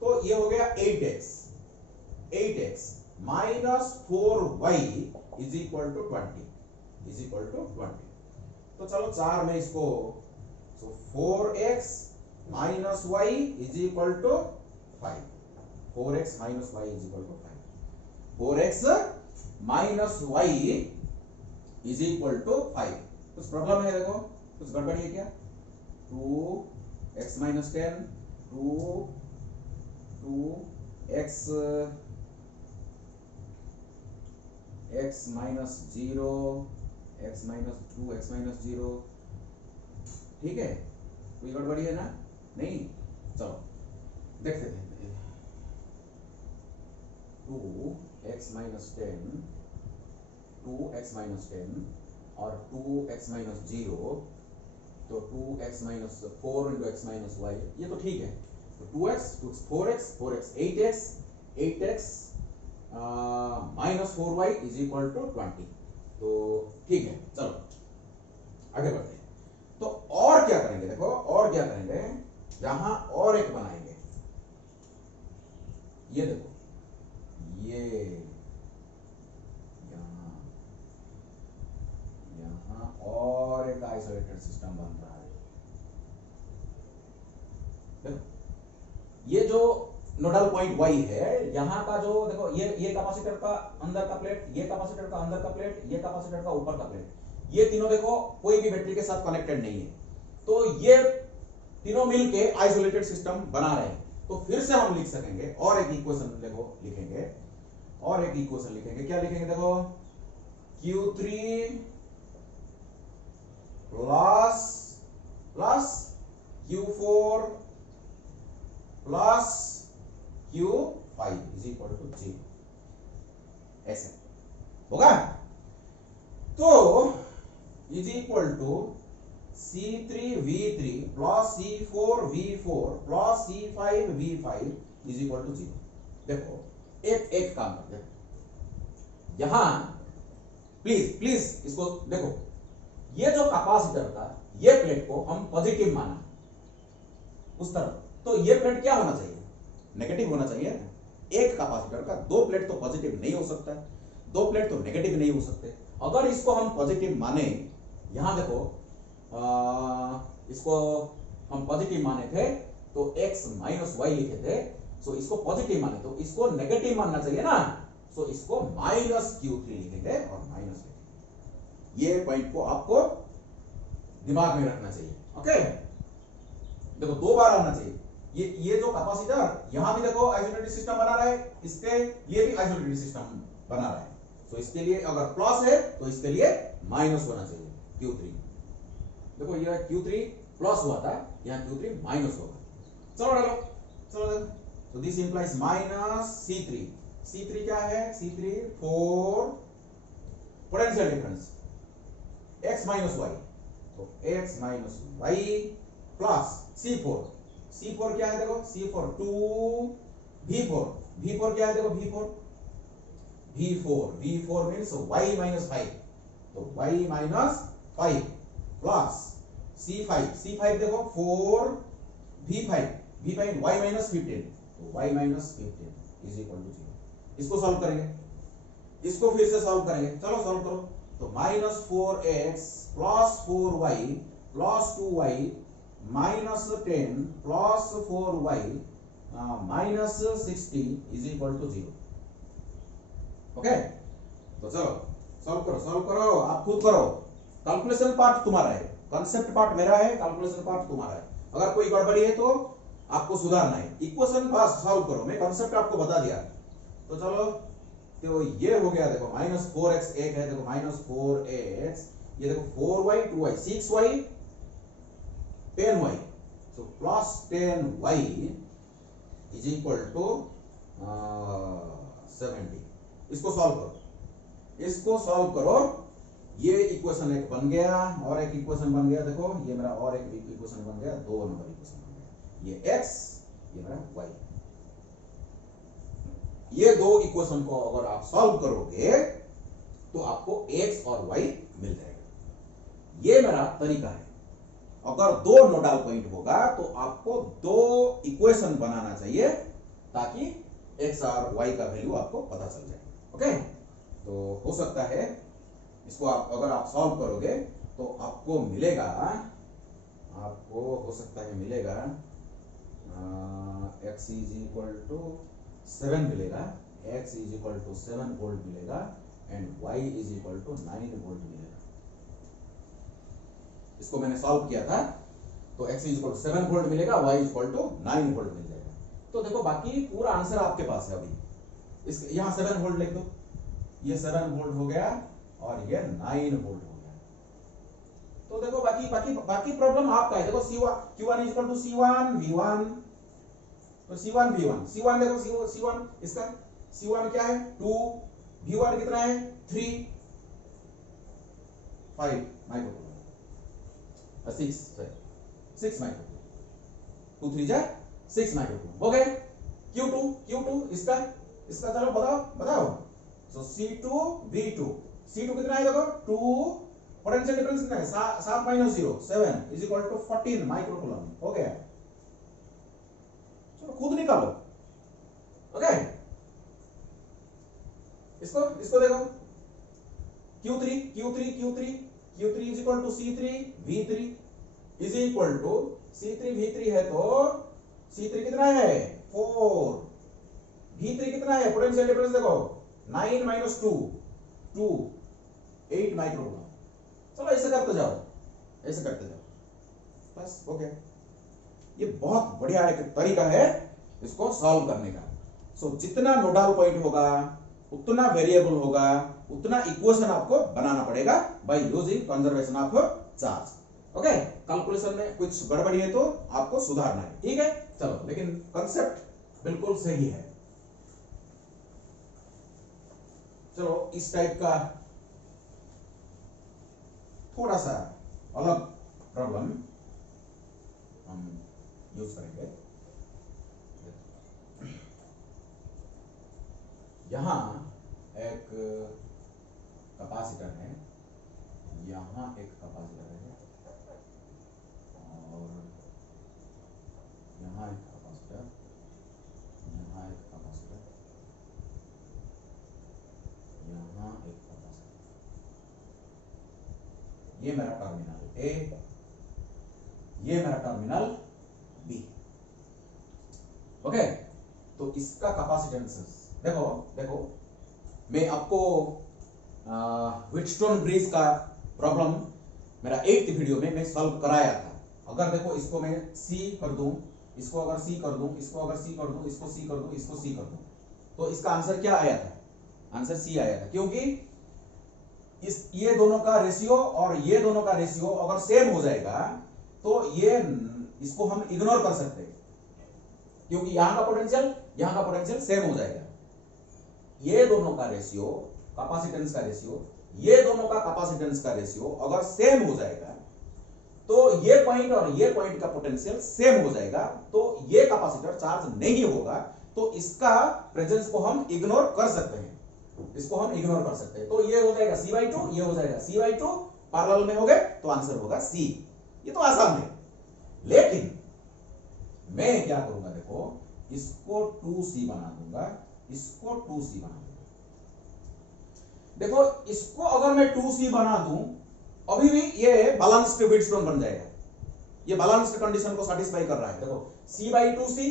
तो ये हो गया 8x minus 4y is equal to 20। तो चलो 4 में इसको, so 4x minus y is equal to 5। 4x minus y is equal to 5। 4x minus y is equal to 5। कुछ प्रॉब्लम है? देखो कुछ गड़बड़ी है क्या? 2x minus 10 x minus 0 x minus 2x minus 0, ठीक है? कोई गड़बड़ी है ना? नहीं, चलो देखते हैं। 2x माइनस 10 और 2x माइनस 0, तो 2x minus 4 into x minus y, ये तो ठीक है। तो 2x 4x 8x minus 4y is equal to 20, तो ठीक है। चलो आगे बढ़ते हैं। तो और क्या करेंगे? देखो और क्या करेंगे, यहां और एक बनाएंगे। ये देखो, ये यहां और एक आइसोलेटेड सिस्टम बन रहा है। देखो ये जो नोडल पॉइंट y है, यहां का जो देखो, ये कैपेसिटर का अंदर का प्लेट, ये कैपेसिटर का अंदर का प्लेट, ये कैपेसिटर का ऊपर का प्लेट, ये तीनों देखो कोई भी बैटरी के साथ कनेक्टेड नहीं है। तो ये तीनों मिलके आइसोलेटेड सिस्टम बना रहे हैं। तो फिर से हम लिख सकेंगे और एक इक्वेशन, देखो लिखेंगे और एक इक्वेशन लिखेंगे। क्या लिखेंगे? देखो Q3 plus Q4 plus Q5 is equal to 0, ऐसे होगा। तो is equal to C3V3 plus C4V4 plus C5V5 is equal to 0। देखो एक एक काम कर, देखो यहां प्लीज प्लीज इसको देखो, ये जो कैपेसिटर का ये प्लेट को हम पॉजिटिव माना उस तरफ, तो ये प्लेट क्या होना चाहिए, नेगेटिव होना चाहिए। एक कैपेसिटर का दो प्लेट तो पॉजिटिव नहीं हो सकता, दो प्लेट तो नेगेटिव नहीं हो सकते। अगर इसको हम पॉजिटिव माने, यहां देखो इसको हम पॉजिटिव माने थे तो x माइनस वाई लिखे थे, सो इसको पॉजिटिव माने तो इसको नेगेटिव मानना चाहिए ना, सो इसको माइनस Q3 लिखेंगे और माइनस लिखेंगे। ये पॉइंट को आपको दिमाग में रखना चाहिए। ओके, देखो दो बार आना चाहिए। ये जो कैपेसिटर यहां भी देखो आइसोलेटेड सिस्टम बना रहा है, इसके लिए भी आइसोलेटेड सिस्टम बना रहा है, तो इसके लिए अगर प्लस है तो इसके लिए माइनस होना चाहिए Q3। देखो ये Q3 प्लस हुआ था, यहां Q3 माइनस होगा। चलो डालो, चलो देखो, तो this implies minus C3। C3 क्या है, C3 4 potential difference x minus y, तो x minus y plus C4। C4 क्या है देखो, C4 2 V4। V4 क्या है देखो, V4 मीन्स y माइनस 5, तो y माइनस 5 प्लस C5 देखो 4 V5 y माइनस 15, तो y minus 15 is equal to 0। इसको सॉल्व करेंगे, इसको फिर से सॉल्व करेंगे, चलो सॉल्व करो। तो minus 4x plus 4y plus 2y minus 10 plus 4y minus 60 is equal to 0। Okay, तो चलो सॉल्व करो, आप खुद करो। कैलकुलेशन पार्ट तुम्हारा है, कंसेप्ट पार्ट मेरा है, कैलकुलेशन पार्ट तुम्हारा है। अगर कोई गड़बड़ी है तो आपको सुधारना है। इक्वेशन बस सॉल्व करो, मैं कंसेप्ट आपको बता दिया। तो चलो, तो ये हो गया देखो माइनस 4x एक है, देखो माइनस 4x, ये देखो 4y 2y 6y 10y, so plus 10y is equal to 70। इसको सॉल्व करो, ये इक्वेशन एक बन गया और एक इक्वेशन बन गया, देखो ये मेरा और एक इक्वेशन बन गया, 2 नंबर इक्वेशन बन गया, ये x ये मेरा y। ये दो इक्वेशन को अगर आप सॉल्व करोगे तो आपको x और y मिल जाएगा। ये मेरा तरीका है। अगर दो नोडल पॉइंट होगा तो आपको दो इक्वेशन बनाना चाहिए ताकि x और y का वैल्यू आपको पता चल जाए। ओके, तो हो सकता है इसको अगर आप सॉल्व करोगे तो आपको मिलेगा, हो सकता है मिलेगा x इज इक्वल टू 7 मिलेगा, x is equal to 7 volt मिलेगा and y is equal to 9 volt मिलेगा। इसको मैंने सॉल्व किया था, तो x is equal to 7 volt मिलेगा, y is equal to 9 volt मिल जाएगा। तो देखो बाकी पूरा आंसर आपके पास है। अभी इस यहां 7 वोल्ट लिख दो, ये 7 वोल्ट हो गया और ये 9 वोल्ट हो गया। तो देखो बाकी प्रॉब्लम आपका है। देखो Q1 is equal to C1 V1, तो C1 देखो C1 इसका C1 क्या है 2, V1 कितना है 3, 5 माइक्रोकूलम 6 माइक्रोकूलम, 2 3 जा 6 माइक्रोकूलम हो गए। Q2 इसका चलो बताओ। सो C2 V2 कितना है देखो 2, पोटेंशियल डिफरेंस कितना है 7 minus 0 7 is equal to 14 microcoulomb हो गया। चलो खुद निकालो। ओके, इसको देखो Q3 is equal to C3 V3 is equal to C3 V3 है तो C3 कितना है 4, V3 कितना है पोटेंशियल डिफरेंस देखो 9 माइनस 2 8 माइक्रोकूलम। चलो ऐसे करते जाओ बस। ओके, ये बहुत बढ़िया एक तरीका है इसको सॉल्व करने का। सो जितना नोडल पॉइंट होगा उतना वेरिएबल होगा, उतना इक्वेशन आपको बनाना पड़ेगा by using conservation of charge. Okay, calculation में कुछ गड़बड़ी है तो आपको सुधारना है, ठीक है। चलो, लेकिन कंसेप्ट बिल्कुल सही है। चलो इस टाइप का थोड़ा सा अलग प्रॉब्लम हम यूज करेंगे। यहां एक कैपेसिटर है, यहां एक कैपेसिटर है, और यहां एक कैपेसिटर, यहां एक कैपेसिटर, यहां एक कैपेसिटर। ये मेरा टर्मिनल ए, ये मेरा टर्मिनल बी। ओके, तो इसका कैपेसिटेंस देखो देखो, मैं आपको व्हीटस्टोन ब्रिज का प्रॉब्लम मेरा 8th वीडियो में मैं सॉल्व कराया था। अगर देखो इसको मैं सी कर दूं, इसको अगर सी कर दूं, इसको अगर सी कर दूं, इसको सी कर दूं, इसको सी कर दूं, तो इसका आंसर क्या आया था? आंसर सी आया था, क्योंकि ये दोनों का रेशियो और ये दोनों का रेशियो अगर सेम हो जाएगा तो ये इसको हम इग्नोर कर सकते हैं, क्योंकि यहां का पोटेंशियल सेम हो जाएगा। ये दोनों का रेशियो, कैपेसिटेंस का रेशियो, ये दोनों का कैपेसिटेंस का रेशियो अगर सेम हो जाएगा तो ये पॉइंट और ये पॉइंट का पोटेंशियल सेम हो जाएगा, तो ये कैपेसिटर चार्ज नहीं होगा, तो इसका प्रेजेंस को हम इग्नोर कर सकते हैं, इसको हम इग्नोर कर सकते हैं। तो ये हो जाएगा C/2, ये हो जाएगा C/2, पैरेलल में हो गए तो आंसर होगा सी। ये तो आसान है, लेकिन मैं क्या करूंगा, देखो इसको 2C बना दूंगा, इसको 2C बना दूंगा। देखो इसको अगर मैं 2C बना दूं, अभी भी ये बैलेंस्ड व्हीटस्टोन बन जाएगा, ये बैलेंस्ड कंडीशन को सेटिस्फाई कर रहा है। देखो C/2C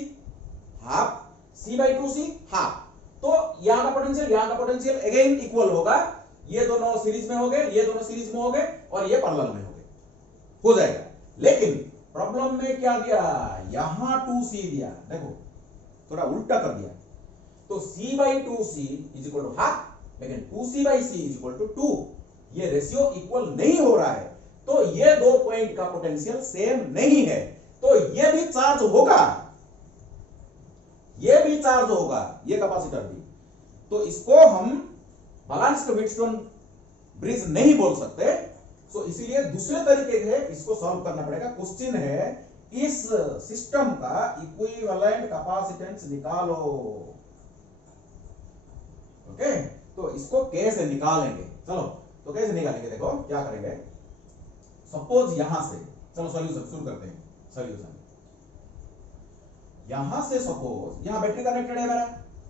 हाफ, C/2C हाफ, तो यहां का पोटेंशियल अगेन इक्वल होगा, ये दोनों सीरीज में हो गए, ये दोनों सीरीज में हो गए, और ये पैरेलल में हो गए, हो जाएगा। लेकिन प्रॉब्लम में क्या दिया, यहां 2C दिया, देखो थोड़ा उल्टा कर दिया, तो C/2C is equal to half, लेकिन 2C/C इज इक्वल टू 2, ये रेशियो इक्वल नहीं हो रहा है, तो ये दो पॉइंट का पोटेंशियल सेम नहीं है, तो ये भी चार्ज होगा, ये भी चार्ज होगा, ये कैपेसिटर भी। तो इसको हम बैलेंस्ड व्हीटस्टोन ब्रिज नहीं बोल सकते, तो इसीलिए दूसरे तरीके से इसको सॉल्व करना पड़ेगा। क्वेश्चन है इस सिस्टम का इक्विवेलेंट कैपेसिटेंस निकालो। ओके, तो इसको कैसे निकालेंगे, चलो तो कैसे निकालेंगे, देखो क्या करेंगे। सपोज यहां से, चलो सॉल्यूशन शुरू करते हैं। सॉल्यूशन यहां से, सपोज यहां बैटरी कनेक्टेड है मेरा,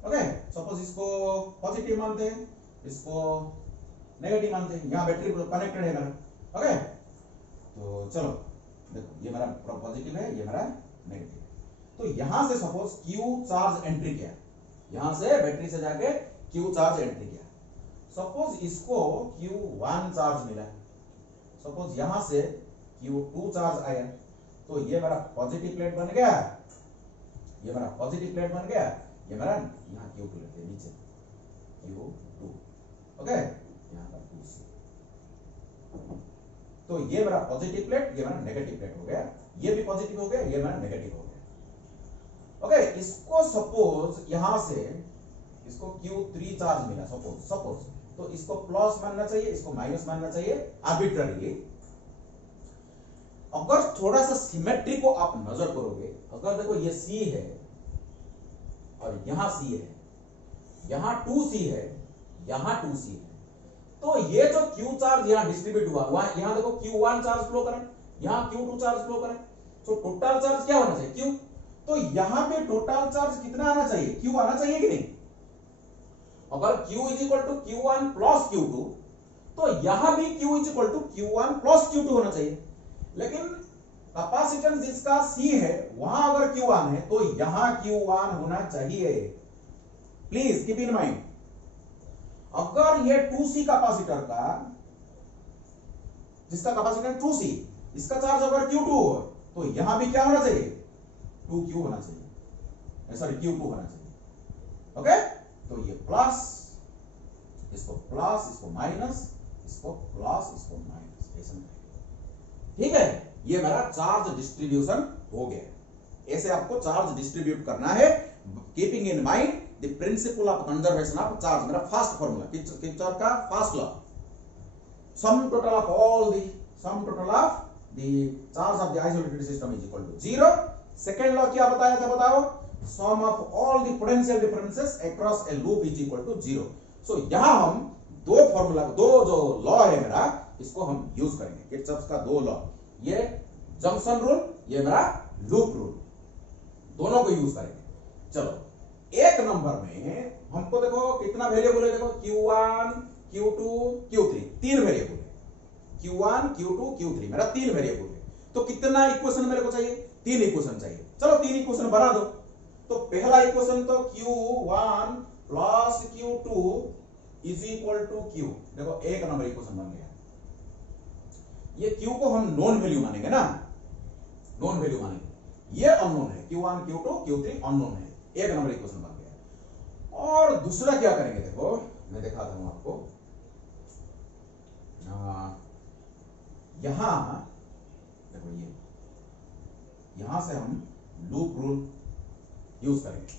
ओके, सपोज इसको पॉजिटिव मानते हैं, इसको नेगेटिव मानते हैं, यहां बैटरी कनेक्टेड है मेरा, ओके। तो चलो देखो, ये मेरा पॉजिटिव है, ये मेरा नेगेटिव है। तो यहां से सपोज Q चार्ज एंट्री किया, यहां से बैटरी से जाके Q चार्ज एंट्री किया। सपोज इसको Q1 चार्ज मिला, सपोज यहां से Q2 चार्ज आया, तो ये मेरा पॉजिटिव प्लेट बन गया, ये मेरा पॉजिटिव प्लेट बन गया, ये मेरा यहां Q प्लेट है नीचे Q2, ओके, यहां पर 2C। तो ये मेरा पॉजिटिव प्लेट, ये मेरा नेगेटिव प्लेट हो गया, ये भी पॉजिटिव हो गया, ये मेरा नेगेटिव हो गया, ओके। इसको सपोज यहां से इसको Q3 चार्ज मिला, सपोज तो इसको प्लस मानना चाहिए, इसको माइनस मानना चाहिए, आर्बिट्ररीली। अगर थोड़ा सा सिमेट्री को आप नजर करोगे, अगर देखो ये C है और यहां C है, यहां 2C है, यहां 2C है, तो ये जो Q चार्ज यहां डिस्ट्रीब्यूट हुआ, यहां देखो Q1 चार्ज फ्लो करें, यहां Q2 चार्ज फ्लो करें, तो टोटल चार्ज क्या होना चाहिए, Q। तो यहां पे टोटल चार्ज कितना आना चाहिए, Q आना चाहिए कि नहीं। अगर Q is equal to Q1 plus Q2, तो यहां भी Q is equal to Q1 plus Q2 होना चाहिए। लेकिन कैपेसिटेंस जिसका C है, वहां अगर Q1 है तो यहां Q1 होना चाहिए, प्लीज कीप इन माइंड। अगर ये 2C कैपेसिटर का, जिसका कैपेसिटेंस 2C, इसका चार्ज अगर Q2 हो, तो यहां भी क्या होना चाहिए, 2Q होना चाहिए, सॉरी Q2 होना चाहिए, ओके। तो ये प्लस, इसको प्लस, इसको माइनस, इसको प्लस, इसको माइनस, ऐसा ठीक है। ये मेरा चार्ज डिस्ट्रीब्यूशन हो गया। ऐसे आपको चार्ज डिस्ट्रीब्यूट करना है, keeping in mind the principle of conservation of charge. मेरा फर्स्ट फॉर्मूला किरचॉफ का first law, sum total of all the charge of the isolated system is equal to 0। Second law क्या बताया था, बताओ, sum of all the potential differences across a loop is equal to 0। So यहां हम दो formula, दो जो law है मेरा, इसको हम यूज करेंगे, किरचॉफ का दो लॉ, ये जंक्शन रूल, ये मेरा लूप रूल, दोनों को यूज करेंगे। चलो एक नंबर में हमको देखो कितना वेरिएबल है, देखो Q1 Q2 Q3, तीन वेरिएबल है, Q1 Q2 Q3 मेरा तीन वेरिएबल है। तो कितना इक्वेशन मेरे को चाहिए, तीन इक्वेशन चाहिए। चलो तीन इक्वेशन बना दो। तो पहला इक्वेशन तो Q1 plus Q2 is equal to Q, देखो एक नंबर इक्वेशन बन गया। ये Q को हम नॉन वैल्यू मानेंगे ना, नॉन वैल्यू मानेंगे, ये अननोन है, Q1 Q2 Q3 अननोन है, एक नंबर इक्वेशन बन गया। और दूसरा क्या करेंगे, देखो मैं दिखाता हूं आपको, यहां देखो, ये यहां से हम लूप रूल यूज करेंगे।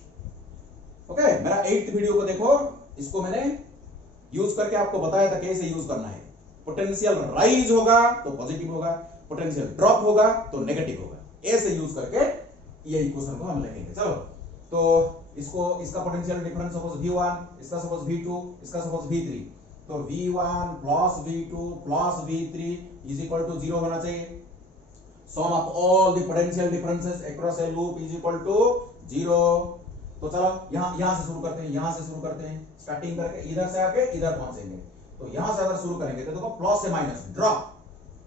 ओके, मेरा 8th वीडियो को देखो, इसको मैंने यूज करके आपको बताया था कैसे यूज करना है। पोटेंशियल राइज होगा तो पॉजिटिव होगा, पोटेंशियल ड्रॉप होगा तो नेगेटिव होगा, ऐसे यूज करके ये इक्वेशन को हम लिखेंगे। चलो तो इसको, इसका पोटेंशियल डिफरेंस सपोज V1, इसका सपोज V2, इसका सपोज V3, तो V1 plus V2 plus V3 is equal to 0 होना चाहिए। Sum of all the potential differences across a loop is equal to 0। तो चलो यहां से शुरू करते हैं, यहां से शुरू करते हैं, स्टार्टिंग करके इधर से आके इधर पहुंचेंगे। तो यहां से अगर शुरू करेंगे तो देखो प्लस से माइनस ड्रॉप,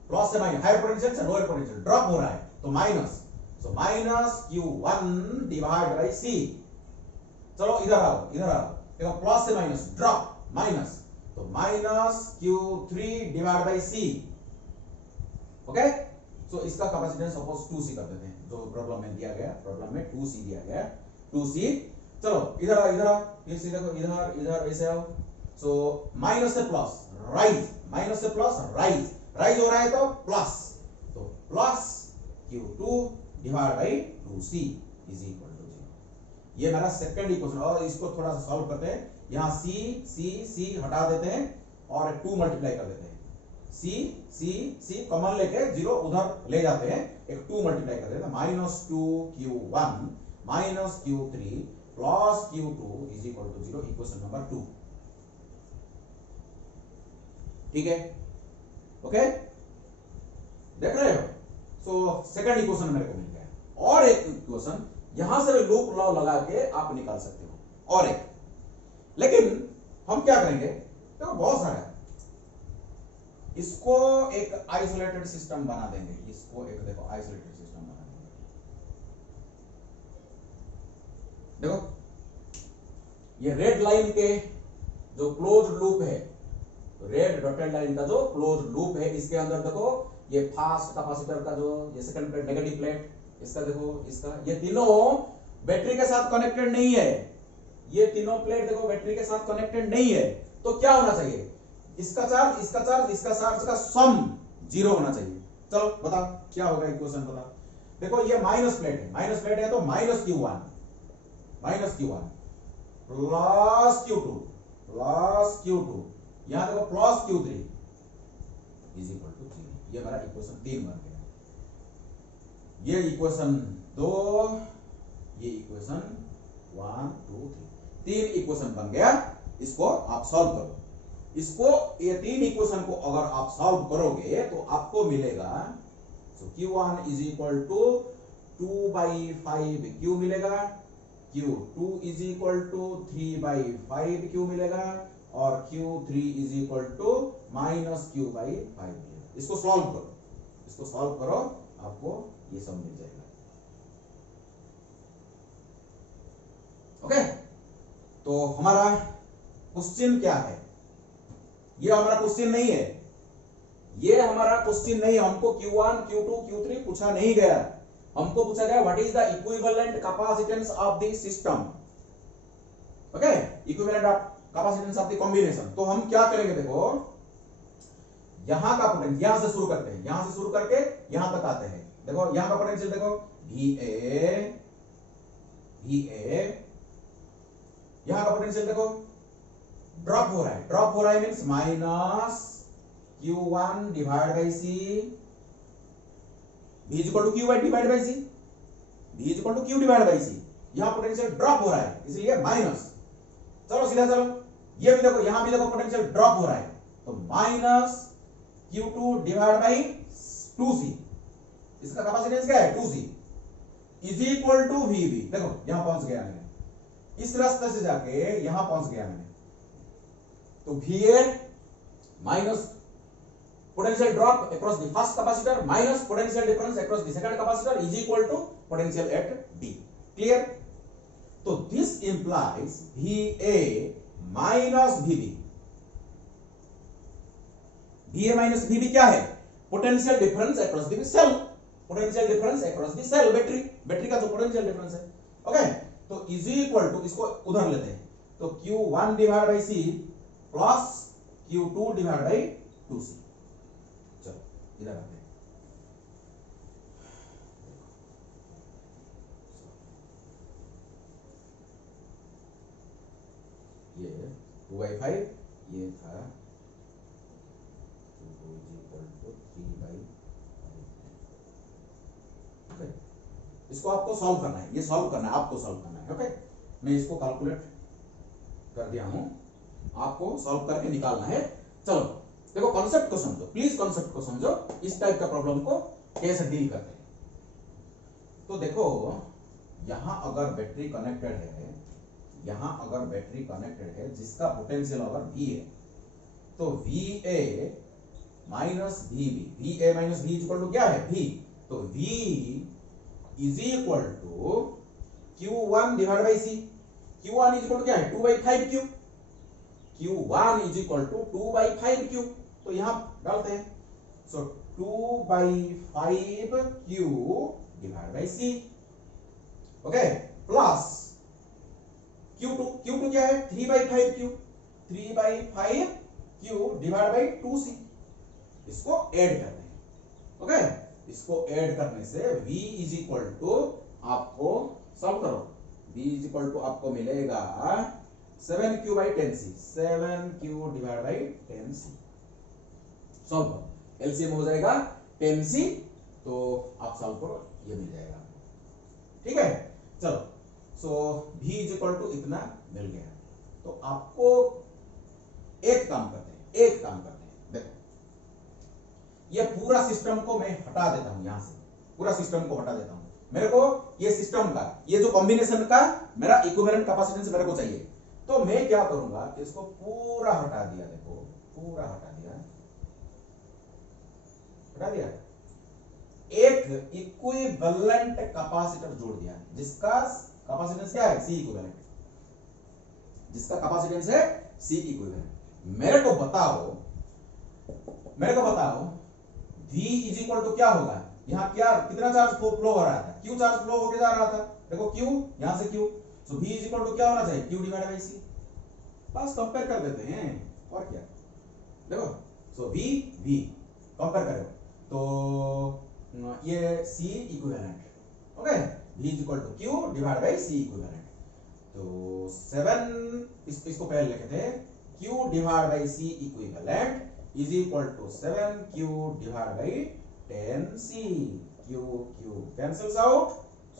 प्लस से माइनस, हायर पोटेंशियल से लोअर पोटेंशियल ड्रॉप हो रहा है, तो minus, so minus Q1 divide by C। चलो इधर आओ, इधर आओ, देखो प्लस से माइनस ड्रॉप, माइनस, तो minus Q3 divide by C। Okay, so इसका कैपेसिटेंस सपोज 2C कर देते हैं, जो प्रॉब्लम में दिया गया, प्रॉब्लम में 2C दिया गया, 2C। चलो इधर आओ, इधर आओ, फिर से देखो इधर, इधर ऐसे आओ। सो माइनस से प्लस राइज, माइनस से प्लस राइज, राइज हो रहा है तो प्लस, तो plus Q2 divide by 2C is equal to 0। ये मेरा सेकंड इक्वेशन। और इसको थोड़ा सा सॉल्व करते हैं, यहां C हटा देते हैं और 2 मल्टीप्लाई कर देते हैं, C कॉमन लेके 0 उधर ले जाते हैं, एक 2 मल्टीप्लाई कर देते हैं, minus 2Q1 minus Q3 plus Q2 is equal to 0, equation number 2। ठीक है, ओके, देख रहे हो। सो सेकंड इक्वेशन मेरे को मिल गया। और एक इक्वेशन यहां से लूप लॉ लगा के आप निकाल सकते हो, और एक, लेकिन हम क्या करेंगे, तो बहुत सारा है, इसको एक आइसोलेटेड सिस्टम बना देंगे, इसको एक देखो आइसोलेटेड सिस्टम बना देंगे। देखो ये रेड लाइन के जो क्लोज लूप है, रेड डॉटेड लाइन का जो क्लोज लूप है, इसके अंदर देखो ये फास्ट कैपेसिटर का जो ये सेकंड प्लेट, नेगेटिव प्लेट, इसका देखो, इसका, ये तीनों बैटरी के साथ कनेक्टेड नहीं है, ये तीनों प्लेट देखो बैटरी के साथ कनेक्टेड नहीं है। तो क्या होना चाहिए, इसका चार्ज, इसका चार्ज, इसका चार्ज का सम 0 होना चाहिए। चलो बताओ क्या होगा, इक्वेशन बताओ। देखो ये माइनस प्लेट है, माइनस प्लेट है तो माइनस Q1 प्लस Q2 यहां देखो plus Q3 is equal to 0। ये मेरा इक्वेशन 3 बन गया। ये इक्वेशन 2, ये इक्वेशन 1 2 3, 3 इक्वेशन बन गया। इसको आप सॉल्व करो, इसको, ये 3 इक्वेशन को अगर आप सॉल्व करोगे तो आपको मिलेगा, सो Q1 is equal to 2/5Q मिलेगा, Q2 is equal to 3/5Q मिलेगा, और Q3 is equal to minus Q/5 मिलेगा। इसको सॉल्व करो, इसको सॉल्व करो, आपको ये सब मिल जाएगा। ओके, तो हमारा क्वेश्चन क्या है, ये हमारा क्वेश्चन नहीं है, ये हमारा क्वेश्चन नहीं है। हमको Q1 Q2 Q3 पूछा नहीं गया, हमको पूछा गया what is the equivalent capacitance of the system. Okay, equivalent of capacitance of the combination. तो हम क्या करेंगे, देखो यहां का पोटेंशियल, यहां से शुरू करते हैं, यहां से शुरू करके यहां तक आते हैं। देखो यहां का पोटेंशियल देखो VA, यहां का पोटेंशियल देखो ड्रॉप हो रहा है, ड्रॉप हो रहा है means minus Q1 divide by C, V is equal to Q divide by C, V is equal to Q divide by C। यहां पोटेंशियल ड्रॉप हो रहा है, इसलिए माइनस। चलो सीधा चलो, ये भी देखो, यहां भी देखो पोटेंशियल ड्रॉप हो रहा है, तो minus Q2 divide by 2C, इसका कैपेसिटेंस क्या है 2C, is equal to VB। देखो यहां पहुंच गया मैंने, इस रास्ते से जाके यहां पहुंच गया मैंने, तो VA minus potential drop across the first capacitor minus potential difference across the second capacitor is equal to potential at D. Clear? So this implies VA minus VB. VA minus VB क्या है? Potential difference across the cell. Potential difference across the cell battery का जो potential difference है, okay? तो is equal to, इसको उधर लेते हैं, तो Q1 divide by C plus Q2 divide by 2C। इधर आते हैं, ये 2/5, ये था 3/5। ओके, इसको आपको सॉल्व करना है, ये सॉल्व करना है, आपको सॉल्व करना है। ओके, मैं इसको कैलकुलेट कर दिया हूं, आपको सॉल्व करके निकालना है। चलो देखो, कॉन्सेप्ट को समझो, प्लीज कॉन्सेप्ट को समझो, इस टाइप का प्रॉब्लम को कैसे डील करते हैं। तो देखो, यहां अगर बैटरी कनेक्टेड है, यहां अगर बैटरी कनेक्टेड है जिसका पोटेंशियल अगर V है, तो VA minus VB, VA minus V equal to क्या है V, तो V is equal to Q1 divide by C। Q1 is equal to क्या है 2/5Q, Q1 is equal to 2/5Q, तो यहां डालते हैं, सो 2/5Q divide by C, okay, plus Q2 क्या है 3/5Q, 3/5Q divide by 2C, इसको ऐड करते हैं, ओके, इसको ऐड करने से V इज इक्वल टू, आपको सॉल्व करो, V इज इक्वल टू आपको मिलेगा 7Q by 10C, 7Q divide by 10C। Solve करो, एलसीएम हो जाएगा 10C, तो आप सॉल्व करो, ये मिल जाएगा, ठीक है। चलो, सो V इज इक्वल टू इतना मिल गया, तो आपको एक काम करते हैं, देखो ये पूरा सिस्टम को मैं हटा देता हूं, यहां से पूरा सिस्टम को हटा देता हूं, मेरे को ये सिस्टम का, ये जो कॉम्बिनेशन का मेरा इक्विवेलेंट कैपेसिटेंस मेरे को चाहिए, तो मैं क्या करूंगा कि इसको पूरा हटा दिया, देखो पूरा हटा दिया, एक इक्विवेलेंट कैपेसिटर जोड़ दिया, जिसका कैपेसिटेंस क्या है C इक्विवेलेंट, जिसका कैपेसिटेंस है C इक्विवेलेंट। मेरे को बताओ V इज इक्वल टू क्या होगा, यहां क्या कितना चार्ज फ्लो हो रहा था, Q चार्ज फ्लो होके जा रहा था, देखो Q यहां से Q, so V is equal to क्या होना चाहिए Q डिवाइड बाई C, बस कंपेयर कर देते हैं, और क्या, देखो, सो V कंपेयर करो, तो ये C equivalent, okay, V is equal to Q divide by C equivalent, तो 7, इसको पहले लिखे थे, Q divide by C equivalent is equal to 7Q divide by 10C, Q cancels out,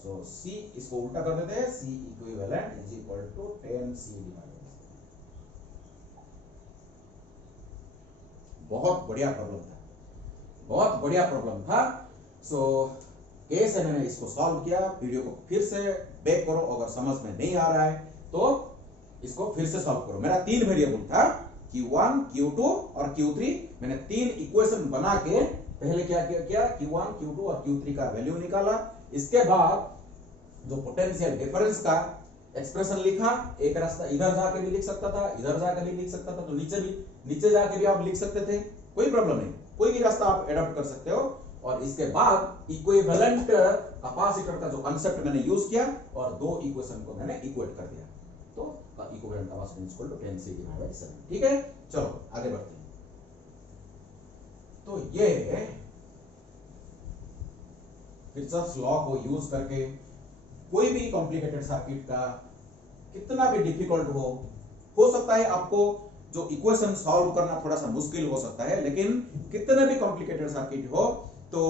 so C, इसको उल्टा कर देते हैं, C equivalent is equal to 10C divide by C। बहुत बढ़िया प्रॉब्लम था, सो कैसे मैंने इसको सॉल्व किया, वीडियो को फिर से बैक करो, अगर समझ में नहीं आ रहा है तो इसको फिर से सॉल्व करो। मेरा 3 वेरिएबल था, Q1, Q2 और Q3, मैंने 3 इक्वेशन बना के पहले क्या Q1, Q2 और Q3 का वैल्यू निकाला, इसके बाद जो पोटेंशियल डिफरेंस का एक्सप्रेशन लिखा, एक रास्ता इधर जाके भी लिख सकता था, इधर जाके भी लिख सकता था, तो नीचे जाके भी आप लिख सकते थे, कोई प्रॉब्लम नहीं, कोई भी रास्ता आप एडॉप्ट कर सकते हो। और इसके बाद इक्विवेलेंट कैपेसिटर का जो कांसेप्ट मैंने यूज किया और 2 इक्वेशन को मैंने इक्वेट कर दिया, तो equivalent capacitance equal to 10C divide by 7। ठीक है, चलो आगे बढ़ते हैं। तो ये किरचॉफ्स लॉ को यूज करके कोई भी कॉम्प्लिकेटेड सर्किट का कितना भी डिफिकल्ट हो सकता है, आपको जो इक्वेशन सॉल्व करना थोड़ा सा मुश्किल हो सकता है, लेकिन कितने भी कॉम्प्लिकेटेड सर्किट हो तो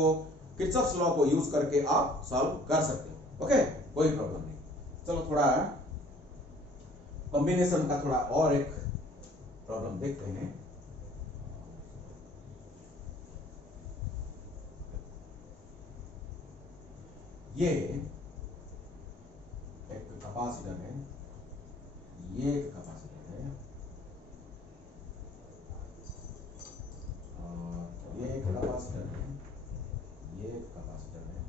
किरचॉफ्स लॉ को यूज करके आप सॉल्व कर सकते हो। ओके, कोई प्रॉब्लम नहीं। चलो थोड़ा कॉम्बिनेशन का थोड़ा और एक प्रॉब्लम देखते हैं। ये एक कैपेसिटर है, ये एक कैपेसिटर है, और ये एक कैपेसिटर है, ये एक कैपेसिटर है,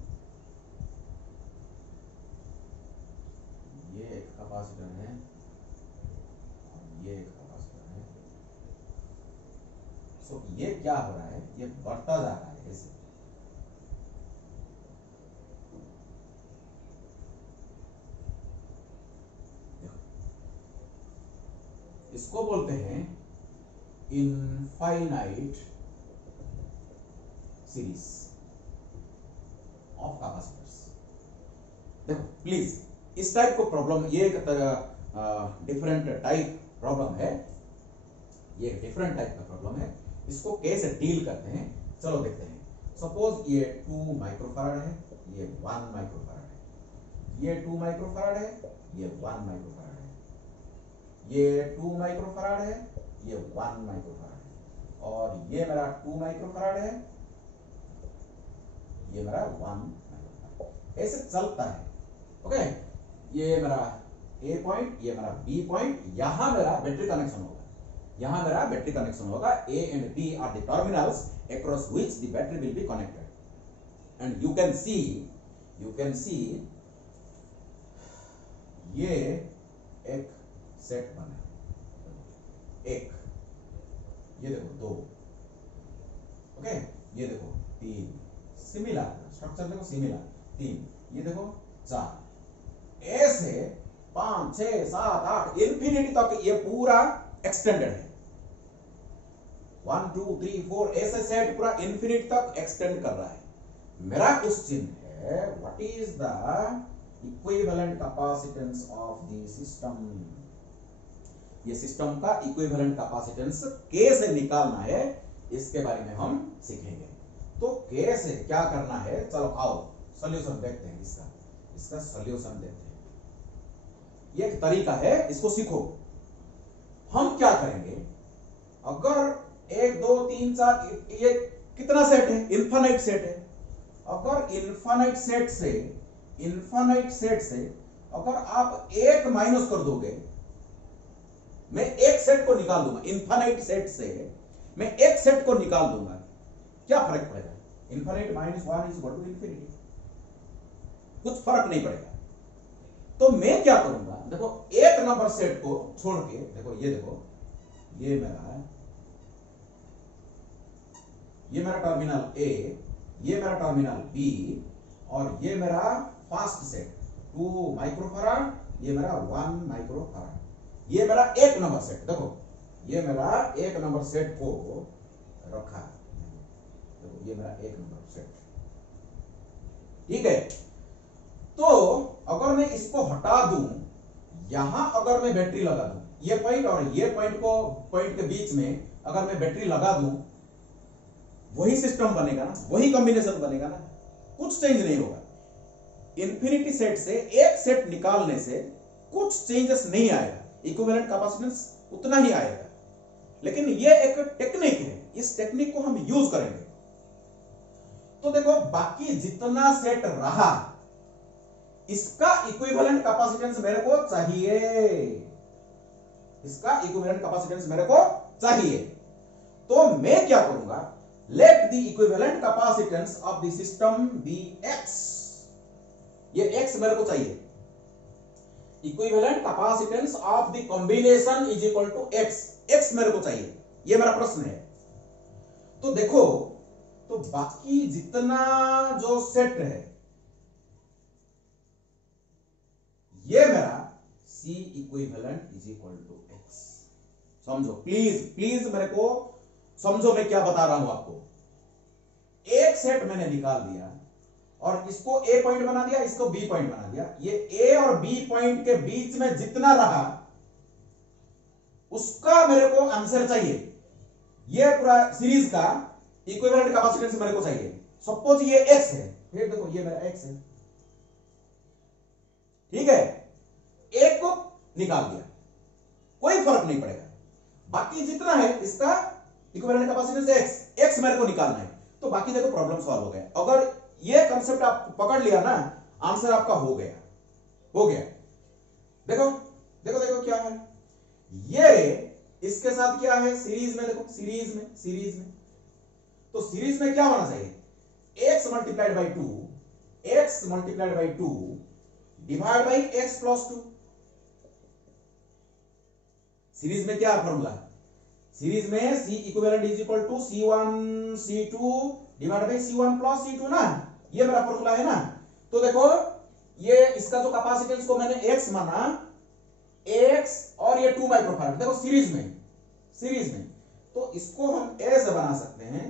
ये एक कैपेसिटर है, और ये एक कैपेसिटर है। सो ये क्या हो रहा है, ये बढ़ता जा रहा है ऐसे। इसको बोलते हैं इनफाइनाइट सीरीज ऑफ कैपेसिटर्स। देखो प्लीज, इस टाइप को प्रॉब्लम, ये एक डिफरेंट टाइप प्रॉब्लम है, ये एक डिफरेंट टाइप का प्रॉब्लम है। इसको कैसे डील करते हैं चलो देखते हैं। सपोज ये 2 माइक्रोफैराड है, ये 1 माइक्रोफैराड है, ये 2 माइक्रोफैराड है, ये 1 माइक्रोफैराड है, ये 2 माइक्रोफैराड है, ये 1 माइक्रोफैराड है, और ये मेरा 2 माइक्रोफैराड है, ये मेरा 1 माइक्रोफैराड। ऐसे चलता है। ओके, ये मेरा ए पॉइंट, ये मेरा बी पॉइंट, यहां मेरा बैटरी कनेक्शन होगा, यहां मेरा बैटरी कनेक्शन होगा। A and B are the terminals across which the battery will be connected, and you can see ये एक सेट बना है, एक, ये देखो 2, ओके, ये देखो 3, सिमिलर स्ट्रक्चर देखो, सिमिलर 3, ये देखो 4, ऐसे 5 6 7 8 इंफिनिटी तक ये पूरा एक्सटेंडेड है। 1 2 3 4 ऐसे सेट पूरा इंफिनिटी तक एक्सटेंड कर रहा है। मेरा क्वेश्चन है, what is the equivalent capacitance of the system. ये सिस्टम का इक्विवेलेंट कैपेसिटेंस कैसे निकालना है, इसके बारे में हम सीखेंगे। तो कैसे क्या करना है, चलो आओ सॉल्यूशन देखते हैं, इसका सॉल्यूशन देखते हैं। ये एक तरीका है, इसको सीखो। हम क्या करेंगे, अगर 1 2 3 4 ये कितना सेट है, इनफाइनाइट सेट है। अगर इनफाइनाइट सेट से अगर आप 1 माइनस कर दोगे, मैं एक सेट को निकाल दूंगा, इनफाइनाइट सेट से मैं एक सेट को निकाल दूंगा, क्या फर्क पड़ेगा? Infinite minus 1 is equal to infinity, कुछ फर्क नहीं पड़ेगा। तो मैं क्या करूंगा, देखो एक नंबर सेट को छोड़ के, देखो ये देखो, ये मेरा टर्मिनल ए, ये मेरा टर्मिनल बी, और ये मेरा फर्स्ट सेट 2 माइक्रोफैराड, ये मेरा 1 माइक्रोफैराड, ये मेरा एक नंबर सेट। देखो ये मेरा एक नंबर सेट को रखा है, देखो ये मेरा एक नंबर सेट, ठीक है। तो अगर मैं इसको हटा दूं, यहां अगर मैं बैटरी लगा दूं, ये पॉइंट और ये पॉइंट के बीच में अगर मैं बैटरी लगा दूं, वही सिस्टम बनेगा ना, वही कॉम्बिनेशन बनेगा ना, कुछ चेंज नहीं होगा। इंफिनिटी सेट से एक सेट निकालने से कुछ चेंजेस नहीं आएगा, इक्विवेलेंट कैपेसिटेंस उतना ही आएगा। लेकिन ये एक टेक्निक है, इस टेक्निक को हम यूज करेंगे। तो देखो बाकी जितना सेट रहा, इसका इक्विवेलेंट कैपेसिटेंस मेरे को चाहिए, इसका इक्विवेलेंट कैपेसिटेंस मेरे को चाहिए। तो मैं क्या करूंगा, let the equivalent capacitance of the system be x, ये x मेरे को चाहिए। equivalent capacitance of the combination is equal to x, x मेरे को चाहिए, ये मेरा प्रश्न है। तो देखो, तो बाकी जितना जो सेट है, ये मेरा C equivalent is equal to x। समझो प्लीज मेरे को समझो, मैं क्या बता रहा हूं आपको। एक सेट मैंने निकाल दिया और इसको ए पॉइंट बना दिया, इसको बी पॉइंट बना दिया। ये ए और बी पॉइंट के बीच में जितना रहा, उसका मेरे को आंसर चाहिए। ये पूरा सीरीज का इक्विवेलेंट कैपेसिटेंस मेरे को चाहिए। सपोज ये एक्स है, फिर देखो ये मेरा एक्स है, ठीक है। एक को निकाल दिया, कोई फर्क नहीं पड़ेगा। बाकी जितना है इसका इक्विवेलेंट कैपेसिटेंस एक्स मेरे को निकालना है। तो बाकी देखो प्रॉब्लम सॉल्व हो गया। अगर ये कंसेप्ट आप पकड़ लिया ना, आंसर आपका हो गया, हो गया। देखो देखो देखो क्या है ये, इसके साथ क्या है सीरीज में, देखो सीरीज में तो सीरीज में क्या होना चाहिए, x multiplied by 2, x multiplied by 2 divide by x plus 2। Series में क्या फॉर्मूला, सीरीज में C equivalent is equal to C1 C2 divide by C1 plus C2 ना, ये मेरा फॉर्मूला है ना। तो देखो ये इसका जो कैपेसिटेंस को मैंने x माना, x और ये 2 माइक्रोफैराड, देखो सीरीज में तो इसको हम ऐसे बना सकते हैं,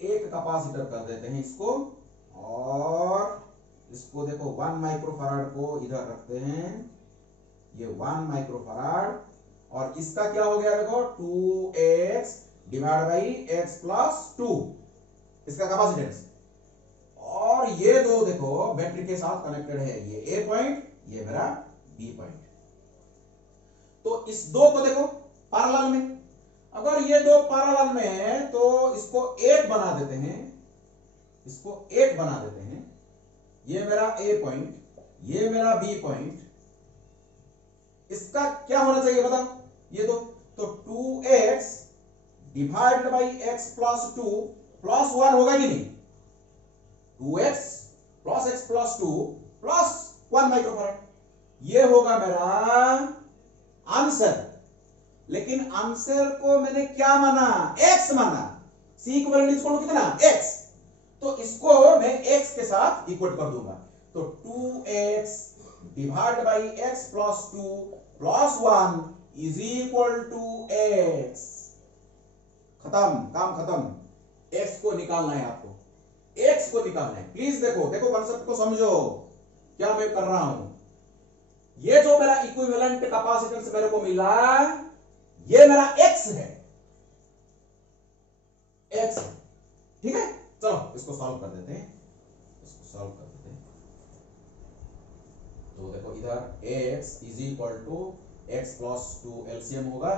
एक कैपेसिटर कर देते हैं इसको, और इसको देखो 1 माइक्रोफैराड को इधर रखते हैं, ये 1 माइक्रोफैराड, और इसका क्या हो गया देखो 2x divide by x plus 2, इसका कैपेसिटेंस। और ये दो देखो बैटरी के साथ कनेक्टेड है, ये A पॉइंट, ये मेरा B पॉइंट। तो इस दो को देखो पैरेलल में, अगर ये दो पैरेलल में है तो इसको एक बना देते हैं, इसको एक बना देते हैं, ये मेरा A पॉइंट, ये मेरा B पॉइंट। इसका क्या होना चाहिए बताओ, ये दो, तो 2x divided by x plus 2 plus 1 होगा कि नहीं, 2x plus x plus 2 plus 1 microfarad, ये होगा मेरा आंसर। लेकिन आंसर को मैंने क्या माना, x माना, C equivalent is equal to कितना x, तो इसको मैं x के साथ इक्वेट कर दूंगा। तो 2x divide by x plus 2 plus 1 is equal to x। खत्म, काम खत्म। x को निकालना है आपको, x को निकालना है। प्लीज देखो देखो कॉन्सेप्ट को समझो क्या मैं कर रहा हूं। ये जो मेरा इक्विवेलेंट कैपेसिटेंस मेरे को मिला, ये मेरा x है, x, ठीक है। चलो इसको सॉल्व कर देते हैं, इसको सॉल्व कर देते हैं। तो देखो इधर x is equal to x plus 2 LCM होगा,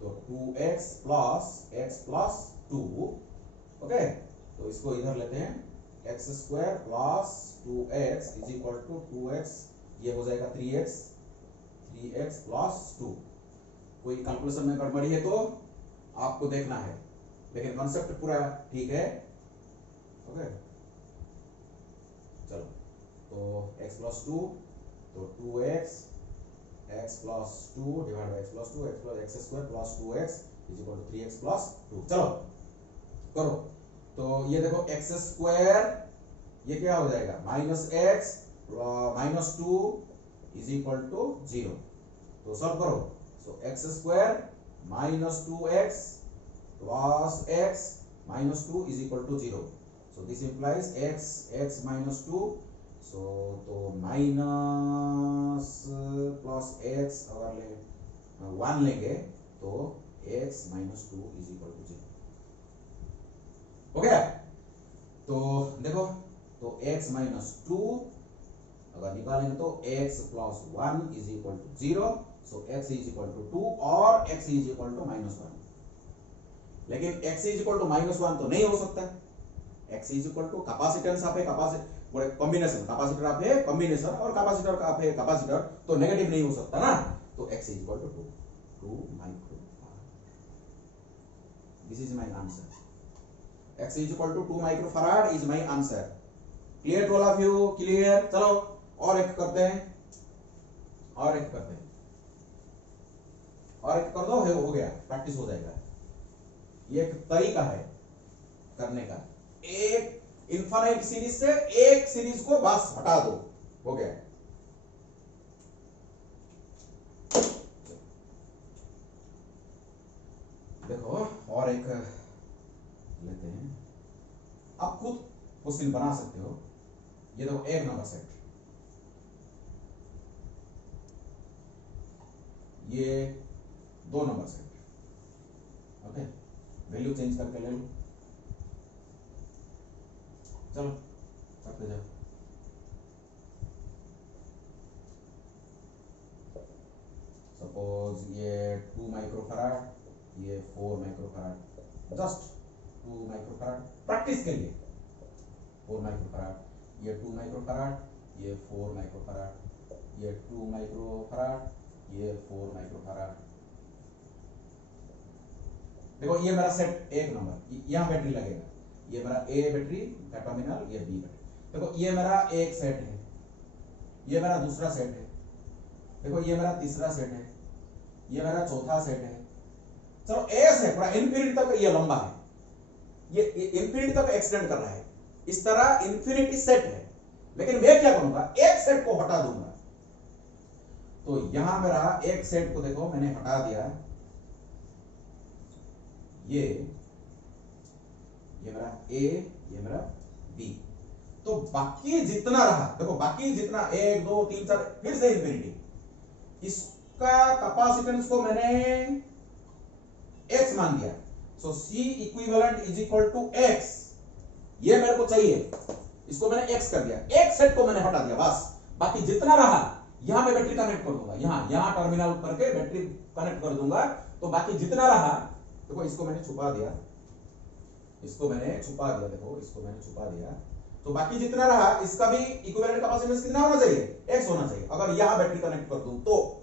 तो 2x plus x plus 2, okay. तो इसको इधर लेते हैं, x square plus 2x is equal to 2x, ये हो जाएगा 3x प्लस 2। कोई कैलकुलेशन में गड़बड़ी है तो आपको देखना है, लेकिन कॉन्सेप्ट पूरा ठीक है, ओके। चलो तो x प्लस 2, तो 2x x plus 2 divide by x plus 2, x plus x square plus 2x is equal to 3x plus 2। चलो करो, तो ये देखो x स्क्वायर, ये क्या हो जाएगा minus x minus 2 is equal to 0। तो सॉल्व करो, so x square minus 2x plus x minus 2 is equal to 0। So this implies x minus 2, so तो माइनस प्लस x अगर 1 लेंगे तो x minus 2 is equal to 0 हो गया। तो देखो, तो x माइनस 2 अगर निकालेंगे तो x plus 1 is equal to 0, so x is equal to 2 और x is equal to minus 1। लेकिन x is equal to minus 1 तो नहीं हो सकता, x is equal to capacitance आप है, कैपेसिटर कॉम्बिनेशन, कैपेसिटर आप है कॉम्बिनेशन, और कैपेसिटर का आप है कैपेसिटर, तो नेगेटिव नहीं हो सकता ना। तो x is equal to 2 microfarad, this is my answer. x is equal to 2 microfarad is my answer. Clear to all of you, clear. चलो और एक करते हैं, और एक करते हैं, और एक कर दो, हो गया, प्रैक्टिस हो जाएगा। ये एक तरीका है करने का, एक इनफाइनाइट सीरीज से एक सीरीज को बस हटा दो, हो गया। देखो और एक लेते हैं, आप खुद क्वेश्चन बना सकते हो। ये देखो एक नंबर सेट, ये 2 number set, okay. Value change करके ले लो, चलो करते जाओ। सपोज ये 2 माइक्रोफैराड, ये 4 माइक्रोफैराड, जस्ट 2 माइक्रोफैराड प्रैक्टिस के लिए। 4 माइक्रोफैराड, ये 2 माइक्रोफैराड, ये 4 माइक्रोफैराड, ये 2 माइक्रोफैराड, ये 4 माइक्रोफैराड। देखो ये मेरा सेट एक नंबर, यहां बैटरी लगेगा, ये मेरा ए बैटरी का टर्मिनल, ये बी बैटरी। देखो ये मेरा एक सेट है, ये मेरा दूसरा सेट है, देखो ये मेरा तीसरा सेट है, ये मेरा चौथा सेट है। चलो एस है, पूरा इंफिनिटी तक ये लंबा है, ये इंफिनिटी तक एक्सटेंड कर रहा है, इस तरह इंफिनिटी सेट है। लेकिन मैं क्या करूंगा, एक सेट को हटा दूंगा। तो यहां मेरा एक सेट को देखो मैंने हटा दिया, ये मेरा ए, ये मेरा बी। तो बाकी जितना रहा, देखो बाकी जितना 1 2 3 4 फिर से इंफिनिटी, इसका कैपेसिटेंस को मैंने x मान दिया। So C equivalent is equal to x, ये मेरे को चाहिए, इसको मैंने x कर दिया, एक सेट को मैंने हटा दिया बस। बाकी जितना रहा यहां मैं बैटरी कनेक्ट कर दूंगा, यहां टर्मिनल करके बैटरी कनेक्ट कर दूंगा। तो बाकी जितना रहा, देखो इसको मैंने छुपा दिया, इसको मैंने छुपा दिया, देखो इसको मैंने छुपा दिया। तो बाकी जितना रहा इसका भी इक्विवेलेंट कैपेसिटेंस कितना होना चाहिए, x होना चाहिए। अगर यहां बैटरी कनेक्ट कर दूं तो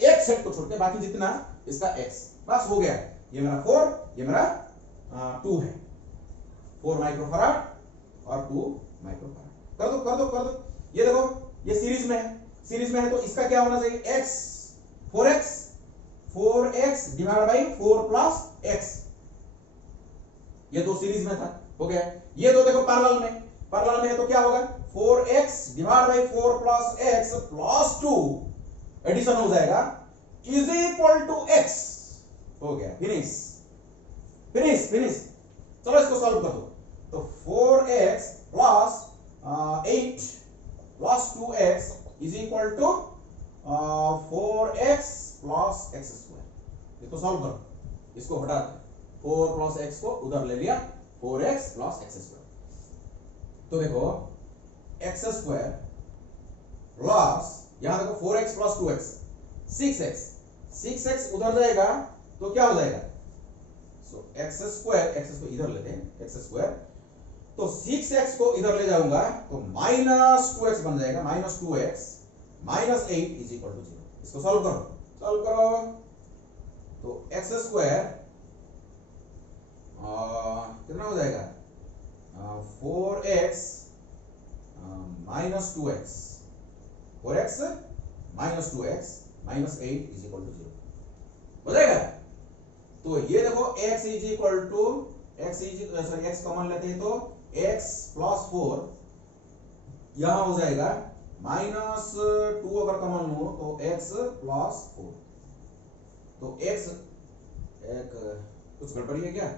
एक सेट को छोड़ के बाकी जितना इसका x, बस हो गया। ये मेरा 4, ये मेरा 2 है, 4 माइक्रोफैराड और 2 माइक्रोफैराड। कर दो। ये देखो ये सीरीज में है, तो इसका क्या होना चाहिए, x 4x divide by 4 plus x। ये दो सीरीज में था, हो गया। ये दो देखो पैरेलल में है, तो क्या होगा 4x divide by 4 plus x plus 2 addition हो जाएगा इज इक्वल टू x। हो गया, फिनिश। चलो इसको सॉल्व कर दो। तो 4x plus 8 plus 2x is equal to 4x plus x square. इसको सॉल्व करो, इसको हटा दो, 4 प्लस x को उधर ले लिया, 4x प्लस x स्क्वायर। तो देखो x स्क्वायर प्लस, यहां देखो 4x प्लस 2x 6x उधर जाएगा तो क्या हो जाएगा, सो x स्क्वायर इधर लेते हैं, x स्क्वायर। तो 6x को इधर ले जाऊंगा तो माइनस 2x बन जाएगा, minus 2x minus 8 is equal to 0। इसको सॉल्व करो। तो x स्क्वायर कितना हो जाएगा, 4x minus 2x, 4x minus 2x minus 8 is equal to 0 हो जाएगा। तो ये देखो x is equal to x common लेते हैं तो x प्लस 4 यहां हो जाएगा, माइनस 2 अगर कॉमन लो तो x प्लस 4। तो x एक कुछ गड़बड़ी है क्या,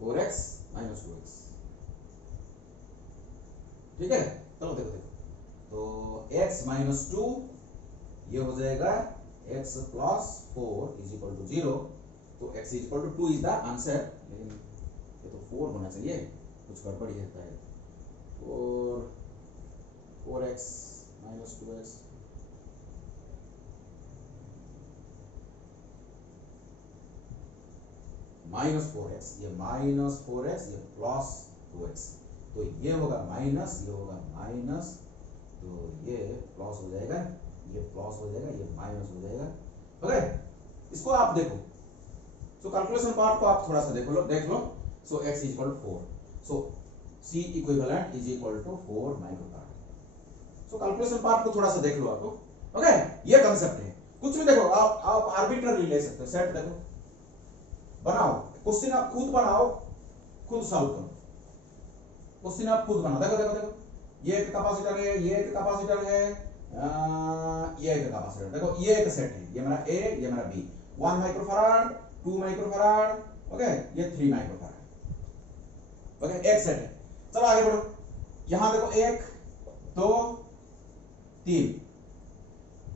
4x माइनस 2x, ठीक है। चलो देखो तो x माइनस 2 ये हो जाएगा x plus 4 is equal to 0। तो x is equal to 2 is the answer, लेकिन ये तो 4 होना चाहिए, कुछ गड़बड़ी है। 4x minus 2x, minus 4x, ये माइनस 4x, ये प्लस 2x। तो ये होगा माइनस, ये होगा माइनस, तो ये प्लस हो जाएगा, ये प्लस हो जाएगा, ये माइनस हो जाएगा। ओके, इसको आप देखो, सो कैलकुलेशन पार्ट को आप थोड़ा सा देख लो। So x is equal to 4, so C equivalent is equal to 4 microfarad. So calculation part को थोड़ा सा देख लो आपको। ओके, ये कांसेप्ट है। कुछ भी देखो, आप आर्बिट्ररी ले सकते हो, सेट देखो, बनाओ क्वेश्चन, आप खुद बनाओ, खुद सॉल्व करो क्वेश्चन, आप खुद बनाओ। देखो ये एक कैपेसिटर है, ये एक कैपेसिटर है, ये एक कैपेसिटर। देखो ये एक सेट है, ये मेरा A, ये मेरा B, 1 माइक्रोफैराड, 2 माइक्रोफैराड, ओके, ये 3 माइक्रोफैराड। ओके, एक सेट है। चलो आगे बढ़ो, यहां देखो 1 2 3,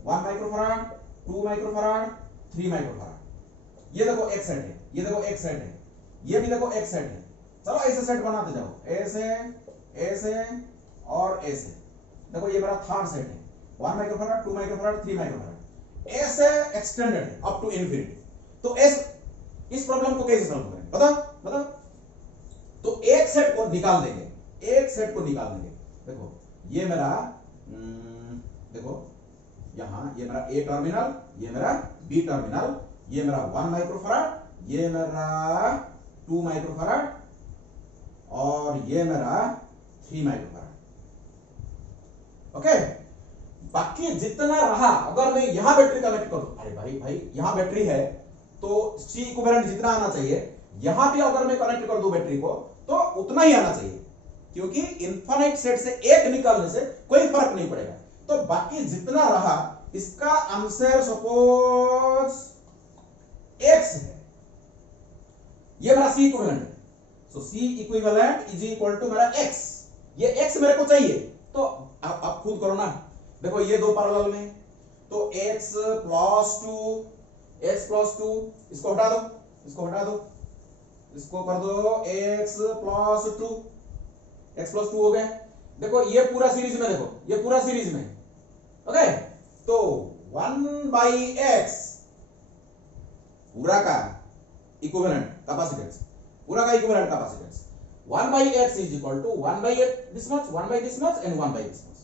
1 माइक्रोफैराड, 2 माइक्रोफैराड, 3 माइक्रोफैराड। ये देखो एक सेट है, ये देखो एक सेट है, ये भी देखो एक सेट है। चलो ऐसे सेट बनाते जाओ, ऐसे और ऐसे। देखो ये मेरा थर्ड सेट है, 1 माइक्रोफैराड, 2 माइक्रोफैराड, 3 माइक्रोफैराड, ऐसे एक्सटेंडेड है अप टू इन्फिनिटी। तो इस प्रॉब्लम को कैसे सॉल्व करेंगे बताओ। तो एक सेट को निकाल देंगे, देखो ये मेरा देखो यहां ये मेरा ए टर्मिनल, ये मेरा बी टर्मिनल, ये मेरा 1 माइक्रोफैराड, ये मेरा 2 माइक्रोफैराड और ये मेरा 3 माइक्रोफैराड। ओके, बाकी जितना रहा अगर मैं यहां बैटरी कनेक्ट कर दूं, अरे भाई यहां बैटरी है तो सी इक्विवेलेंट जितना आना चाहिए यहां भी अगर मैं कनेक्ट कर दूं बैटरी को तो उतना ही आना चाहिए, क्योंकि इनफाइनाइट सेट से एक निकालने से कोई फर्क नहीं पड़ेगा। तो बाकी जितना रहा इसका आंसर सपोज x है, ये मेरा सी इक्विवेलेंट है। So C equivalent is equal to मेरा x, ये x मेरे को चाहिए तो आप खुद करो ना। देखो ये दो पैरेलल में तो x प्लस 2 इसको हटा दो, इसको कर दो x प्लस 2 हो गया। देखो ये पूरा सीरीज में, देखो ये पूरा सीरीज में, ओके। तो 1/x पूरा का equivalent capacitance, 1/x is equal to 1/this much, 1/this much and 1/this much।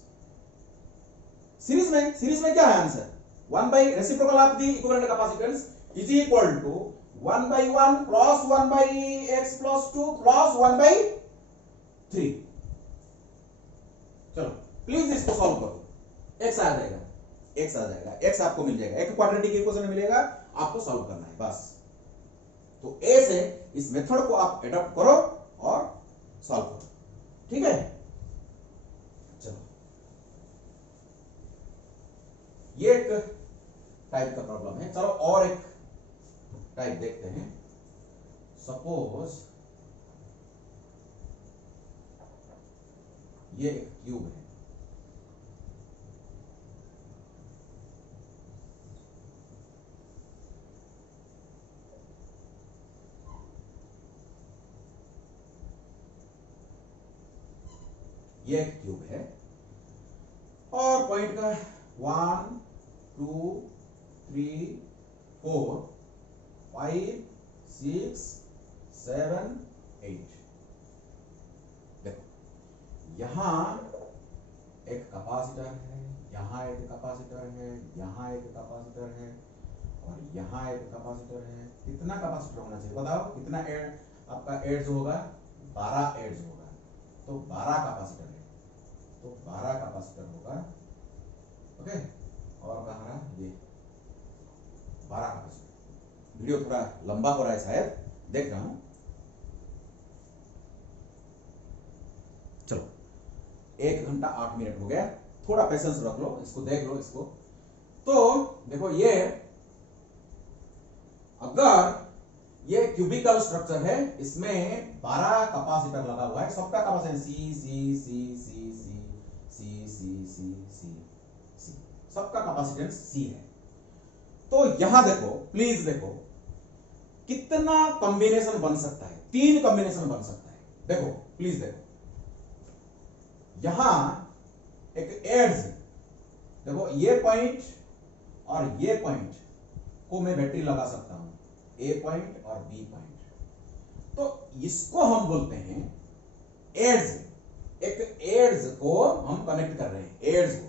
Series में क्या है answer? 1 reciprocal of the equivalent capacitance is equal to 1/1 plus 1/x plus 2 plus 1/3। चलो प्लीज इसको solve करो, x आ जाएगा, x आपको मिल जाएगा, एक क्वाड्रेटिक इक्वेशन मिलेगा, आपको सॉल्व करना है बस। तो a से इस मेथड को आप एडॉप्ट करो और सॉल्व करो, ठीक है। चलो ये एक टाइप का प्रॉब्लम है, चलो और एक टाइप देखते हैं। सपोज ये एक क्यूब है, ये एक क्यूब है और पॉइंट का 1 2 3 4 5 6 7 8। देखो यहां एक कैपेसिटर है, यहां एक कैपेसिटर है, यहां एक कैपेसिटर है और यहां एक कैपेसिटर है। कितना कैपेसिटर होना चाहिए बताओ? कितना आपका एड्स होगा? 12 एड्स होगा, तो 12 कैपेसिटर है, तो 12 कैपेसिटर होगा, ओके। और कहां रहा ये 12 कैपेसिटर। वीडियो थोड़ा लंबा हो रहा है शायद, देख रहा हूं। चलो 1 घंटा 8 मिनट हो गया, थोड़ा पेशेंस रख लो, इसको देख लो इसको। तो देखो ये अगर ये क्यूबिकल स्ट्रक्चर है, इसमें 12 कैपेसिटर लगा हुआ है, सबका कैपेसिटेंस सी, सबका कैपेसिटेंस सी है। तो यहां देखो, प्लीज देखो कितना कॉम्बिनेशन बन सकता है, 3 कॉम्बिनेशन बन सकता है। देखो प्लीज देखो, यहां एक एड्स, देखो ये पॉइंट और ये पॉइंट को मैं बैटरी लगा सकता हूं, ए पॉइंट और बी पॉइंट। तो इसको हम बोलते हैं एड्स। एक एड्स को हम कनेक्ट कर रहे हैं, एड्स को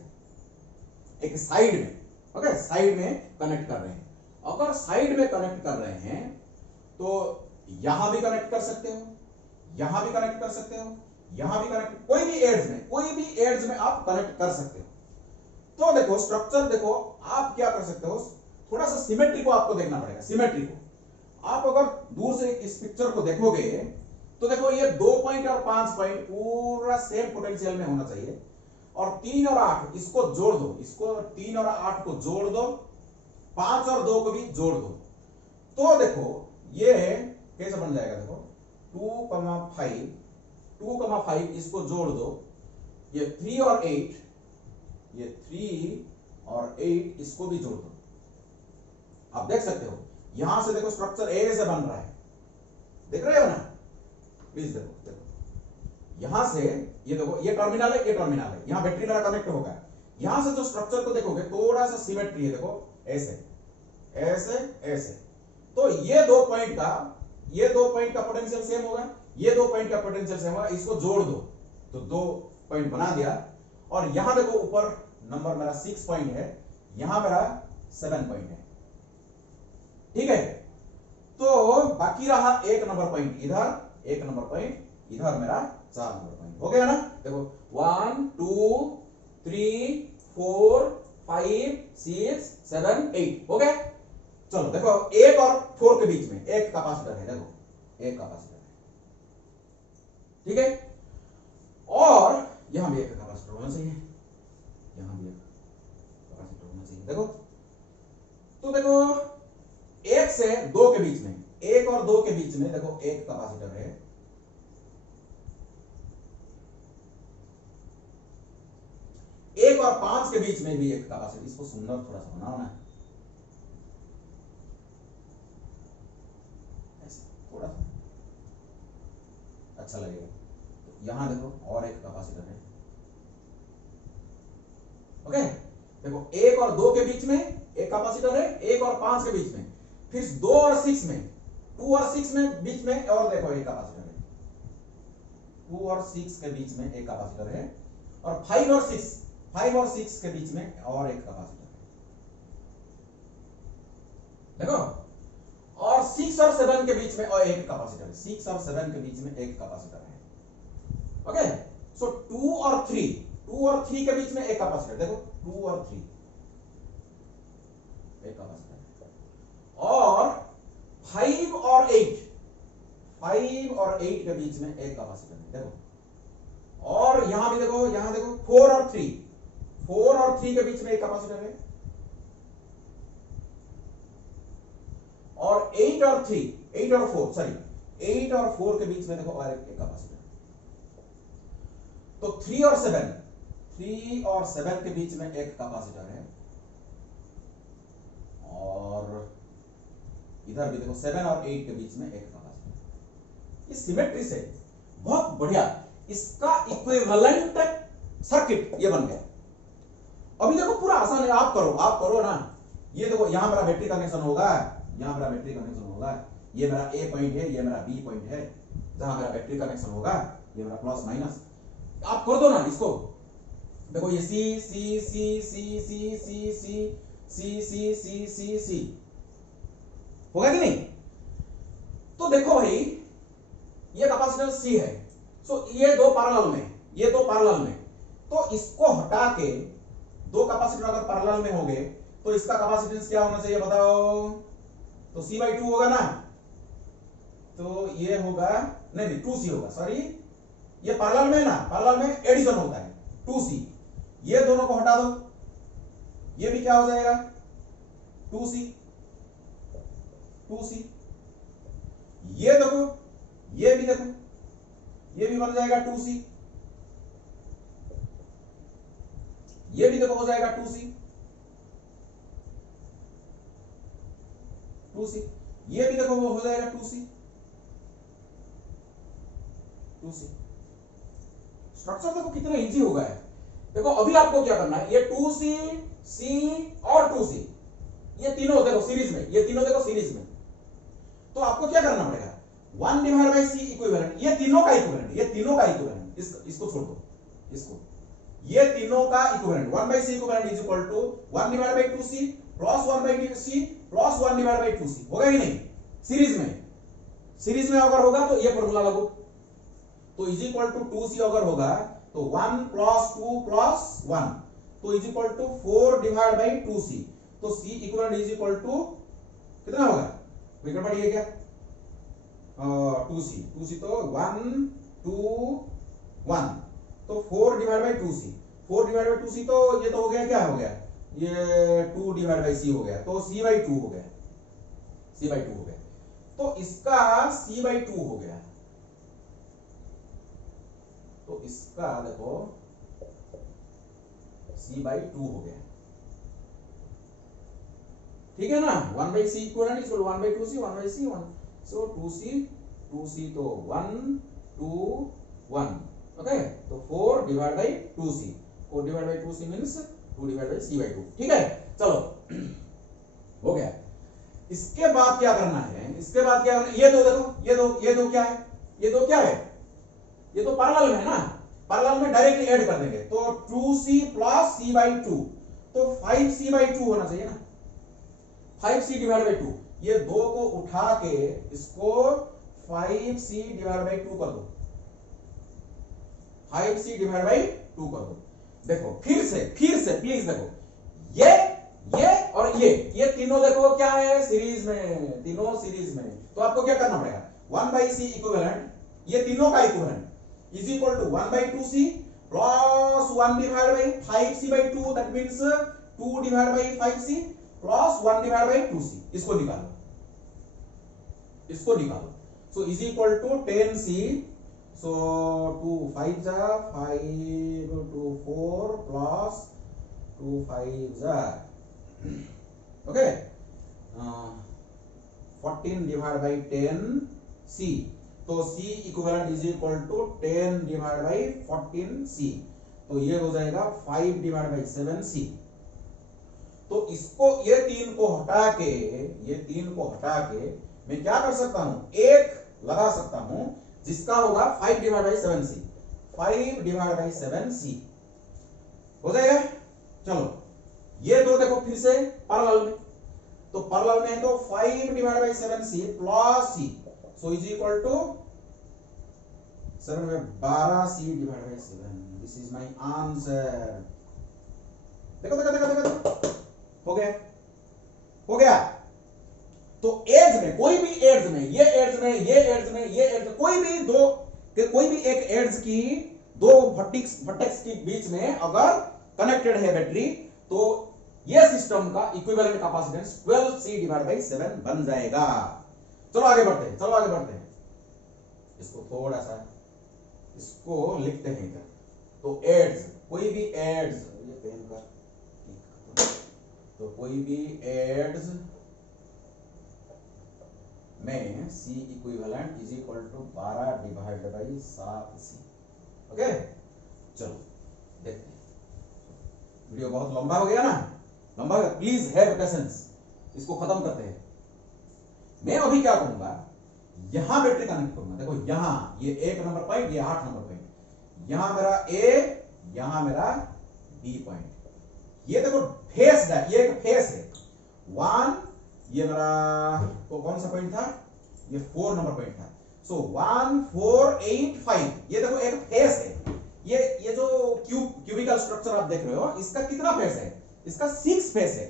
एक साइड में, ओके, साइड में कनेक्ट कर रहे हैं। अगर साइड में कनेक्ट कर रहे हैं तो यहां भी कनेक्ट कर सकते हो, यहां भी कनेक्ट कर सकते हो, यहां भी कनेक्ट, कोई भी एड्स में आप कनेक्ट कर सकते हो। तो देखो स्ट्रक्चर, देखो आप क्या कर सकते हो, थोड़ा सा सिमेट्री को आपको देखना पड़ेगा। सिमेट्री को आप अगर दूर से इस पिक्चर को देखोगे तो देखो ये 2 पॉइंट और 5 पॉइंट पूरा सेम पोटेंशियल में होना चाहिए, और 3 और 8 इसको जोड़ दो, इसको 3 और 8 को जोड़ दो, 5 और 2 को भी जोड़ दो। तो देखो ये कैसे बन जाएगा, देखो 2,5 इसको जोड़ दो, ये 3 और 8, ये 3 और 8 इसको भी जोड़ दो। आप देख सकते हो यहां से, देखो स्ट्रक्चर ए से बन रहा है, देख रहे हो ना? प्लीज देखो यहां से, ये देखो ये टर्मिनल है, ये टर्मिनल है, यहां बैटरी मेरा कनेक्ट होगा, यहां से जो स्ट्रक्चर को देखोगे थोड़ा सा सिमेट्री है, देखो ऐसे ऐसे ऐसे, तो ये दो पॉइंट का पोटेंशियल सेम होगा, ये दो पॉइंट का पोटेंशियल सेम होगा, इसको जोड़ दो तो दो पॉइंट बना दिया। और यहां देखो ऊपर नंबर मेरा 6 पॉइंट है, यहां मेरा 7 पॉइंट है, ठीक है। तो बाकी रहा एक नंबर पॉइंट इधर, एक नंबर पॉइंट इधर, मेरा 4 नंबर पॉइंट हो गया ना। देखो 1 2 3 4 5 6 7 8 हो गया। चलो देखो 1 और 4 के बीच में एक कैपेसिटर है, देखो एक कैपेसिटर है, ठीक है। और यहां भी एक कैपेसिटर होना चाहिए, यहां भी एक कैपेसिटर होना चाहिए, देखो। तो देखो 1 से 2 के बीच में, 1 और 2 के बीच में देखो एक कैपेसिटर है, 1 और 5 के बीच में भी एक कैपेसिटर। इसको सुंदर थोड़ा सा बनाओ ना, थोड़ा सा अच्छा लगेगा। तो यहां देखो और एक कैपेसिटर है, ओके। देखो 1 और 2 के बीच में एक कैपेसिटर है, 1 और 5 के बीच में, फिर 2 और 6 में, 2 और 6 में बीच में और देखो एक कैपेसिटर है, 2 और 6 के बीच में एक कैपेसिटर है, और 5 और 6 के बीच में और एक कैपेसिटर है, देखो। और 6 और 7 के बीच में और एक कैपेसिटर है, 6 और 7 के बीच में एक कैपेसिटर है, ओके। सो 2 और 3 के बीच में एक कैपेसिटर, देखो 2 और 3 एक कैपेसिटर है। और 5 और 8 के बीच में एक कैपेसिटर है, देखो। और यहां भी देखो, यहां देखो 4 और 3 के बीच में एक कैपेसिटर है। और 8 और 4 के बीच में देखो और एक कैपेसिटर। तो 3 और 7 के बीच में एक कैपेसिटर है। और इधर भी देखो 7 और 8 के बीच में एक कैपेसिटर। इस सिमेट्री से बहुत बढ़िया इसका इक्विवेलेंट सर्किट ये बन गया। अभी देखो पूरा आसान है, आप करो ना। ये देखो यहां मेरा बैटरी कनेक्शन होगा, यहां मेरा बैटरी कनेक्शन होगा, ये मेरा ए पॉइंट है, ये मेरा बी पॉइंट है, जहां मेरा बैटरी कनेक्शन होगा, ये मेरा प्लस माइनस। आप कर दो ना इसको। देखो ये सी सी सी सी सी सी सी सी सी सी सी सी होगा कि नहीं? तो देखो भाई ये कैपेसिटर सी है, सो ये दो पैरेलल में, तो इसको हटा के दो कैपेसिटर अगर पैरेलल में होंगे तो इसका कैपेसिटेंस क्या होना चाहिए बताओ? तो C/2 होगा ना। तो ये होगा नहीं 2C होगा, सॉरी ये पैरेलल में ना, पैरेलल में एडिशन होता है 2C। ये दोनों को हटा दो, ये भी क्या हो जाएगा 2C। ये देखो, ये भी देखो, ये भी बन जाएगा 2C, ये भी देखो हो जाएगा 2C, ये भी देखो वो हो जाएगा 2C। स्ट्रक्चर देखो कितना इजी हो गया है। देखो अभी आपको क्या करना है, ये 2C, C और 2C, ये तीनों देखो सीरीज में, ये तीनों देखो सीरीज में। तो आपको क्या करना पड़ेगा 1/C इक्विवेलेंट, ये तीनों का इक्विवेलेंट, इसको छोड़ दो, इसको, ये तीनों का equivalent 1/C equivalent is equal to 1/2C plus 1/2C plus 1/2C होगा कि नहीं? सीरीज में अगर होगा तो ये फॉर्मूला लगो, तो इज इक्वल टू 2C अगर होगा तो 1 प्लस 2 प्लस 1, तो इज इक्वल टू 4/2C। तो C equivalent is equal to कितना होगा? कोई गड़बड़ है क्या? 2C तो 1 2 1, तो 4/2C, 4/2C, तो ये तो हो गया, क्या हो गया ये 2/C हो गया, तो C/2 हो गया, तो इसका C/2 हो गया, तो इसका देखो C/2 हो गया, ठीक है ना। 1/C equivalent is 1/2C 1/C 1, so 2C तो 1 2 1, ओके। तो 4/2C, 4/2C means 2 divide by C by 2। ठीक है, चलो हो गया। इसके बाद क्या करना है, इसके बाद क्या करना है, ये दो देखो, ये दो क्या है, ये दो क्या है, ये तो पैरेलल में है ना, पैरेलल में डायरेक्टली ऐड कर देंगे। तो 2c प्लस सी बाई 2, तो 5c बाई 2 होना चाहिए ना, 5c डिवाइड बाई 2। ये दो को उठा के इसको 5c डिवाइड बाई 2 कर दो, 5c डिवाइड बाई 2 कर दो। देखो फिर से प्लीज देखो, ये और ये तीनों देखो क्या है, सीरीज में, तीनों सीरीज में। तो आपको क्या करना पड़ेगा, 1 बाई सी इक्विवेलेंट, ये तीनों का equivalent is equal to 1 by 2c plus 1 divide by 5c by 2, that means 2 divide by 5c plus 1 divide by 2c। इसको निकालो, इसको निकालो। So is equal to 10c, so 2 5 जा 5 2 4 प्लस 2 5 जा ओके 14 डिवाइड बाई 10c। तो c equivalent is equal to 10 divide by 14c, तो ये हो जाएगा 5 डिवाइड बाई 7c। तो इसको ये तीन को हटा के मैं क्या कर सकता हूं, एक लगा सकता हूं जिसका होगा 5 divide by 7c, 5 divide by 7c हो जाएगा। चलो ये दो देखो फिर से पैरेलल में, तो पैरेलल में है तो 5 divide by 7c plus c, so is equal to 7 में 12c divide by 7। This is my answer. देखो देखो देखो देखो, हो गया, हो गया। तो एड्स में, कोई भी एड्स में, ये एड्स में, ये एड्स में, ये एड्स में, कोई भी दो, कोई भी एक एड्स की दो वर्टेक्स के बीच में अगर कनेक्टेड है बैटरी, तो ये सिस्टम का equivalent capacitance 12c divide by 7 बन जाएगा। चलो आगे बढ़ते हैं, चलो आगे बढ़ते हैं। इसको थोड़ा सा इसको लिखते हैं इधर। तो एड्स, कोई भी एड्स, ये पेन का, तो कोई भी एड्स में C equivalent is equal to 12 divide by 7c। Okay, चलो देखते हैं। वीडियो बहुत लंबा हो गया ना, लंबा हो गया, प्लीज हैव पेशेंस, इसको खत्म करते हैं। मैं अभी क्या करूंगा, यहां बैटरी कनेक्ट करूंगा। देखो यहां ये 1 नंबर पॉइंट, ये 8 नंबर पॉइंट, यहां मेरा A, यहां मेरा B पॉइंट। ये देखो फेस है, ये एक फेस है 1, ये मेरा तो कौन सा पॉइंट था, ये 4 नंबर पॉइंट था। सो 1 4 8 5, ये देखो एक फेस है। ये जो क्यूबिकल स्ट्रक्चर आप देख रहे हो, इसका कितना फेस है, इसका 6 फेस है।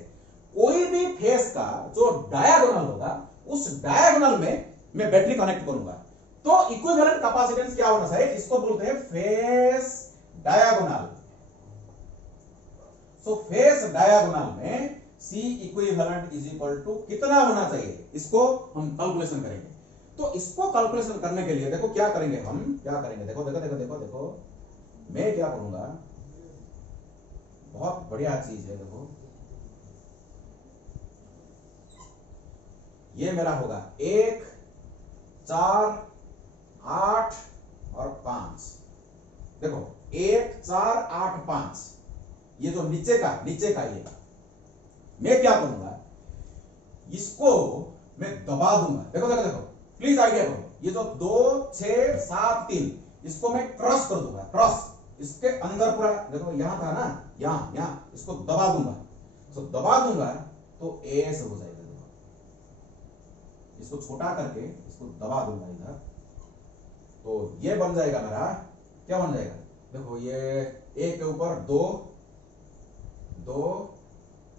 कोई भी फेस का जो डायगोनल होगा, उस डायगोनल में मैं बैटरी कनेक्ट करूंगा। तो इक्विवेलेंट कैपेसिटेंस क्या होना चाहिए, इसको बोलते हैं face diagonal. So face diagonal में C equivalent is equal to कितना होना चाहिए, इसको हम कैलकुलेशन करेंगे। तो इसको कैलकुलेशन करने के लिए देखो क्या करेंगे, हम क्या करेंगे, देखो देखो देखो देखो देखो, मैं क्या करूंगा, बहुत बढ़िया चीज है। देखो ये मेरा होगा 1 4 8 और 5। देखो 1 4 8 5, ये जो नीचे का ये, मैं क्या करूंगा, इसको मैं दबा दूंगा। देखो देखो देखो, प्लीज आइडिया करो। ये जो 2 6 7 3, इसको मैं क्रॉस कर दूंगा, क्रॉस इसके अंदर पूरा। देखो यहां था ना, यहां इसको दबा दूंगा। तो दबा दूंगा तो ऐसे हो जाएगा। इसको छोटा करके इसको दबा दूंगा इधर, तो ये बन जाएगा मेरा, क्या बन जाएगा, देखो ये 1 के ऊपर 2 2,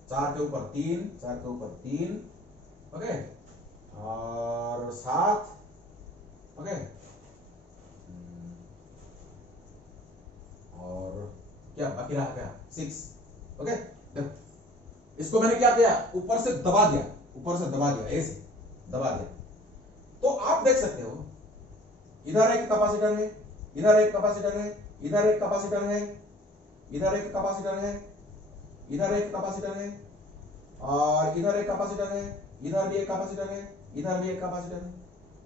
4 के ऊपर 3 4 के ऊपर 3, ओके, और 7, ओके, और क्या बाकी रहा, क्या 6, ओके। देखो इसको मैंने क्या किया, ऊपर से दबा दिया, ऊपर से दबा दिया, ऐसे दबा दिया। तो आप देख सकते हो इधर एक कैपेसिटर है, इधर एक कैपेसिटर है, इधर एक कैपेसिटर है, इधर एक कैपेसिटर है, इधर एक कैपेसिटर है, और इधर एक कैपेसिटर है, इधर भी एक कैपेसिटर है, इधर भी एक कैपेसिटर है,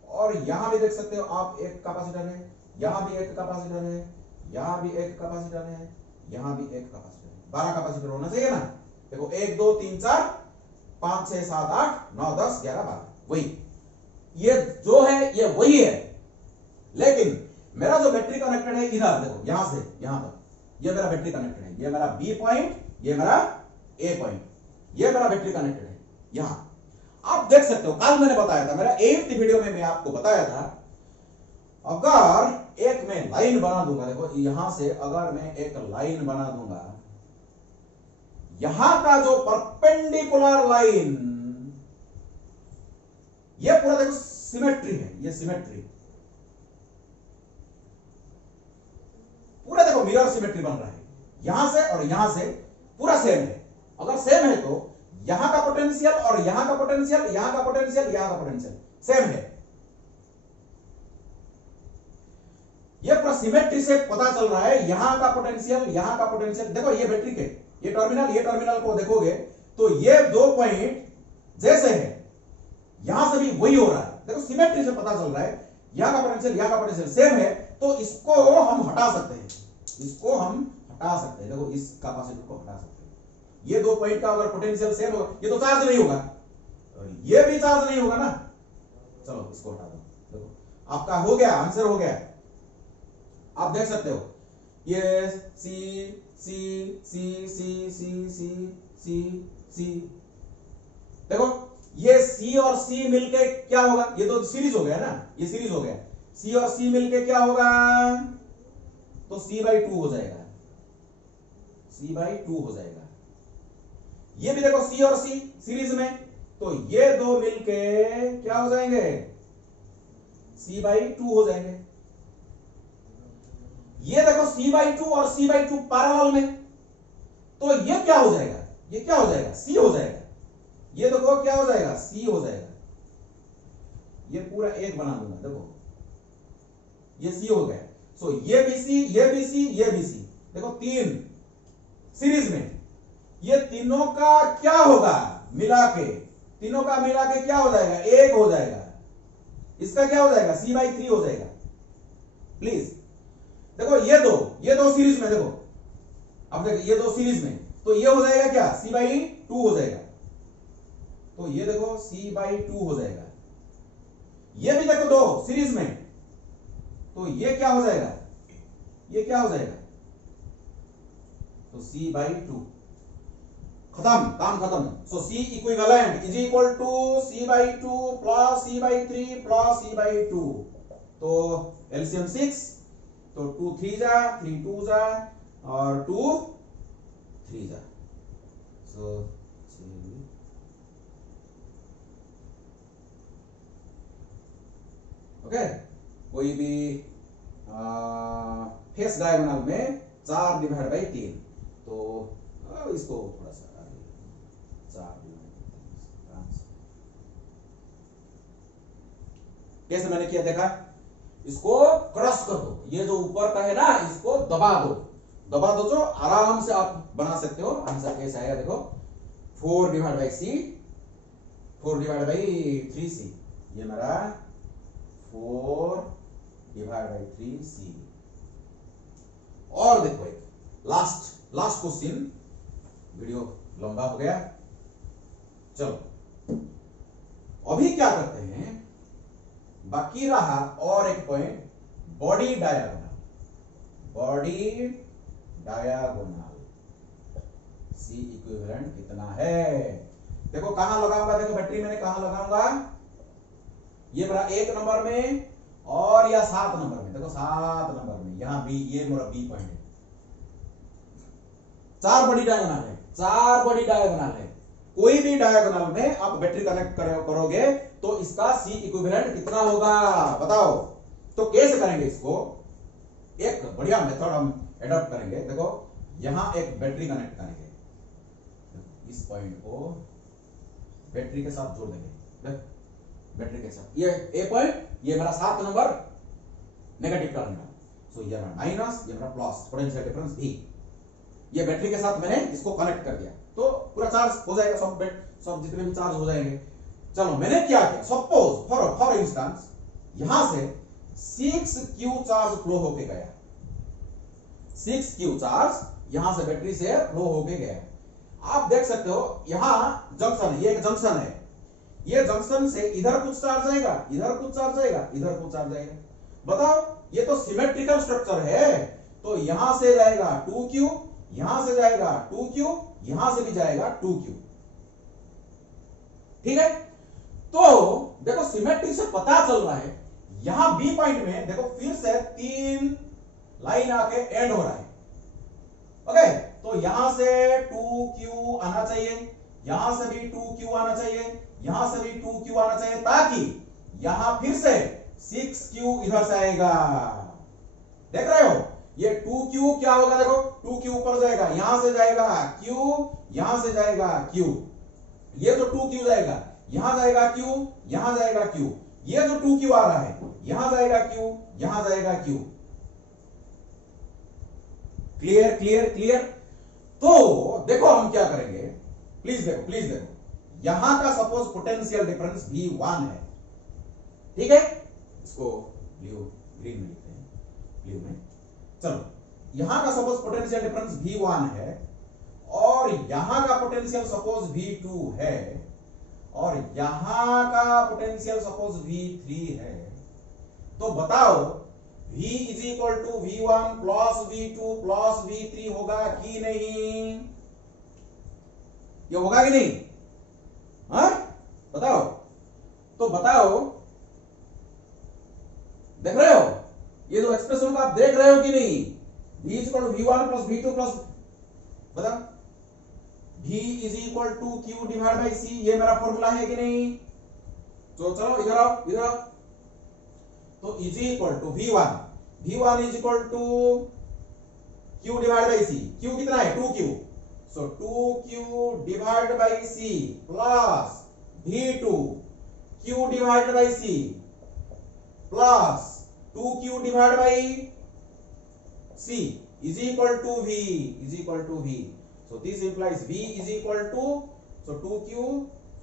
और यहां भी देख सकते हो आप एक कैपेसिटर है, यहां भी एक कैपेसिटर है, यहां भी एक कैपेसिटर है, यहां भी एक कैपेसिटर है। 12 कैपेसिटर होना चाहिए ना। देखो 1 2 3 4 5 6 7 8 9 10 11 12, वही ये जो है ये वही है। लेकिन मेरा जो बैटरी कनेक्टेड है इधर, देखो यहां से यहां तक, ये मेरा बैटरी कनेक्टेड है, ये मेरा बी पॉइंट, ये मेरा ए पॉइंट, ये मेरा बैटरी कनेक्टेड है यहां। आप देख सकते हो कल मैंने बताया था, मेरा 8th वीडियो में मैं आपको बताया था, अगर एक मैं लाइन बना दूंगा, देखो यहां से अगर मैं एक लाइन बना दूंगा, यहां का जो परपेंडिकुलर लाइन, ये पूरा देखो सिमेट्री है, ये सिमेट्री पूरा देखो मिरर सिमेट्री बन रहा है, यहां से और यहां से पूरा सेम है। अगर सेम है तो यहां का पोटेंशियल और यहां का पोटेंशियल, यहां का पोटेंशियल, यहां का पोटेंशियल सेम है। ये पूरा सिमेट्री से पता चल रहा है, यहां का पोटेंशियल, यहां का पोटेंशियल। देखो ये बैटरी के ये टर्मिनल को देखोगे तो ये 2 पॉइंट जैसे है, यहां से भी वही हो रहा है। देखो सिमेट्री से पता चल रहा है, यहां का पोटेंशियल, यहां का पोटेंशियल सेम है, तो इसको हम हटा सकते हैं, इसको हम हटा सकते हैं। देखो इस कैपेसिटर को हटा सकते हैं। ये 2 पॉइंट का अगर पोटेंशियल सेम होगा, ये तो चार्ज नहीं होगा, ये भी चार्ज नहीं होगा ना। चलो इसको हटा दो, देखो आपका हो गया, आंसर हो गया। आप देख सकते हो ये सी सी सी सी सी सी सी सी, देखो ये सी और सी मिलके क्या होगा, ये तो सीरीज हो गया ना, ये सीरीज हो गया, सी और सी मिलके क्या होगा, तो C/2 हो जाएगा, C/2 हो जाएगा। ये भी देखो सी और सी सीरीज में, तो ये 2 मिलके क्या हो जाएंगे, C/2 हो जाएंगे। ये देखो C/2 और C/2 पैरेलल में, तो ये क्या हो जाएगा, ये क्या हो जाएगा, C हो जाएगा। ये देखो क्या हो जाएगा, C हो जाएगा। ये पूरा एक बना दूंगा, देखो ये C हो गया। सो ये भी C, ये भी C, ये भी C, देखो 3 सीरीज में, ये तीनों का क्या होगा मिला के, तीनों का मिला के क्या हो जाएगा, 1 हो जाएगा। इसका क्या हो जाएगा, C/3 हो जाएगा। प्लीज देखो ये दो सीरीज में, देखो अब देखो ये 2 सीरीज में, तो ये हो जाएगा क्या, C/2 हो जाएगा। तो ये देखो C/2 हो जाएगा। ये भी देखो 2 सीरीज में, तो ये क्या हो जाएगा, ये क्या हो जाएगा, तो C/2। खत्म, काम खत्म। So C equivalent is equal to C/2 plus C/3 plus C/2। तो एलसीएम 6, तो 2 3 जा, 3 2 जा और 2 3 जा। सो ओके, कोई भी फेस डायगोनल में 4/3, तो इसको थोड़ा सा 4/3 कैसे मैंने किया देखा, इसको क्रॉस कर दो, ये जो ऊपर का है ना इसको दबा दो, जो आराम से आप बना सकते हो। आंसर कैसे आएगा देखो, 4/3C, ये मेरा 4/3C। और देखो एक लास्ट क्वेश्चन, वीडियो लंबा हो गया। चलो अभी क्या करते हैं, बाकी रहा और एक point, body diagonal. C equivalent कितना है, देखो कहां लगाऊंगा, देखो बैटरी मैंने कहां लगाऊंगा, ये मेरा 1 नंबर में और या 7 नंबर में, देखो 7 नंबर में, यहां भी ये मेरा बी पॉइंट है। 4 बड़ी डायगोनल है, कोई भी डायगोनल में आप बैटरी कनेक्ट करोगे तो इसका C इक्विवेलेंट कितना होगा बताओ। तो कैसे करेंगे इसको, एक बढ़िया मेथड हम एडॉप्ट करेंगे। देखो यहां एक बैटरी कनेक्ट करेंगे, इस पॉइंट को बैटरी के साथ जोड़ देंगे, बैटरी के साथ, ये ए पॉइंट, ये मेरा 7 नंबर नेगेटिव टर्मिनल, सो ये मेरा माइनस, ये मेरा प्लस, पोटेंशियल डिफरेंस भी, ये बैटरी के साथ मैंने इसको कनेक्ट कर दिया, तो पूरा चार्ज हो जाएगा, सब जितने भी चार्ज हो जाएंगे। चलो मैंने क्या किया, सपोज फॉर इंस्टेंस यहां से 6Q चार्ज फ्लो होके गया, 6Q चार्ज यहां से बैटरी से फ्लो होके गया। आप देख सकते हो यहां जंक्शन, ये एक जंक्शन है, ये जंक्शन से इधर कुछ चार्ज आएगा, इधर कुछ चार्ज आएगा, इधर कुछ चार्ज आएगा। बताओ, ये तो सिमेट्रिकल स्ट्रक्चर है। तो यहां से जाएगा 2q, यहां से जाएगा 2q, यहां से भी जाएगा 2q। ठीक है, तो देखो सिमेट्री से पता चल रहा है यहां बी पॉइंट में देखो फिर से 3 लाइन आके एंड हो रहा है। ओके, तो यहां से 2q आना चाहिए, यहां से भी 2q आना चाहिए, यहां से भी 2q आना चाहिए, ताकि यहां फिर से 6q इधर से आएगा। देख रहे हो, ये 2q क्या होगा, देखो 2q ऊपर जाएगा, यहां से जाएगा q, यहां से जाएगा q, ये जो 2q जाएगा, यहां जाएगा q, यहां जाएगा q, ये जो 2q आ रहा है, यहां जाएगा q, यहां जाएगा q। Clear clear clear. तो देखो हम क्या करेंगे, प्लीज देखो, प्लीज देखो, यहां का सपोज पोटेंशियल डिफरेंस V1 है। ठीक है, इसको ब्लू ग्रीन में लिखते हैं, ब्लू में। चलो, यहां का सपोज पोटेंशियल डिफरेंस V1 है और यहां का पोटेंशियल सपोज V2 है और यहां का पोटेंशियल सपोज V3 है। तो बताओ V is equal to V1 plus V2 plus V3 होगा कि नहीं? ये होगा कि नहीं? हाँ, बताओ। तो बताओ, देख रहे हो ये जो एक्सप्रेशन को आप देख रहे हो कि नहीं? V is equal to V1 plus V2 plus, बताओ, V is equal to Q divide by C, ये मेरा फॉर्मूला है कि नहीं? तो चलो इधर आओ, इधर आओ। तो is equal to V1 is equal to Q divide by C। Q कितना है? 2Q। So 2Q divide by C plus V2 Q divide by C plus 2Q divide by C is equal to V, is equal to V। So this implies V is equal to, so 2Q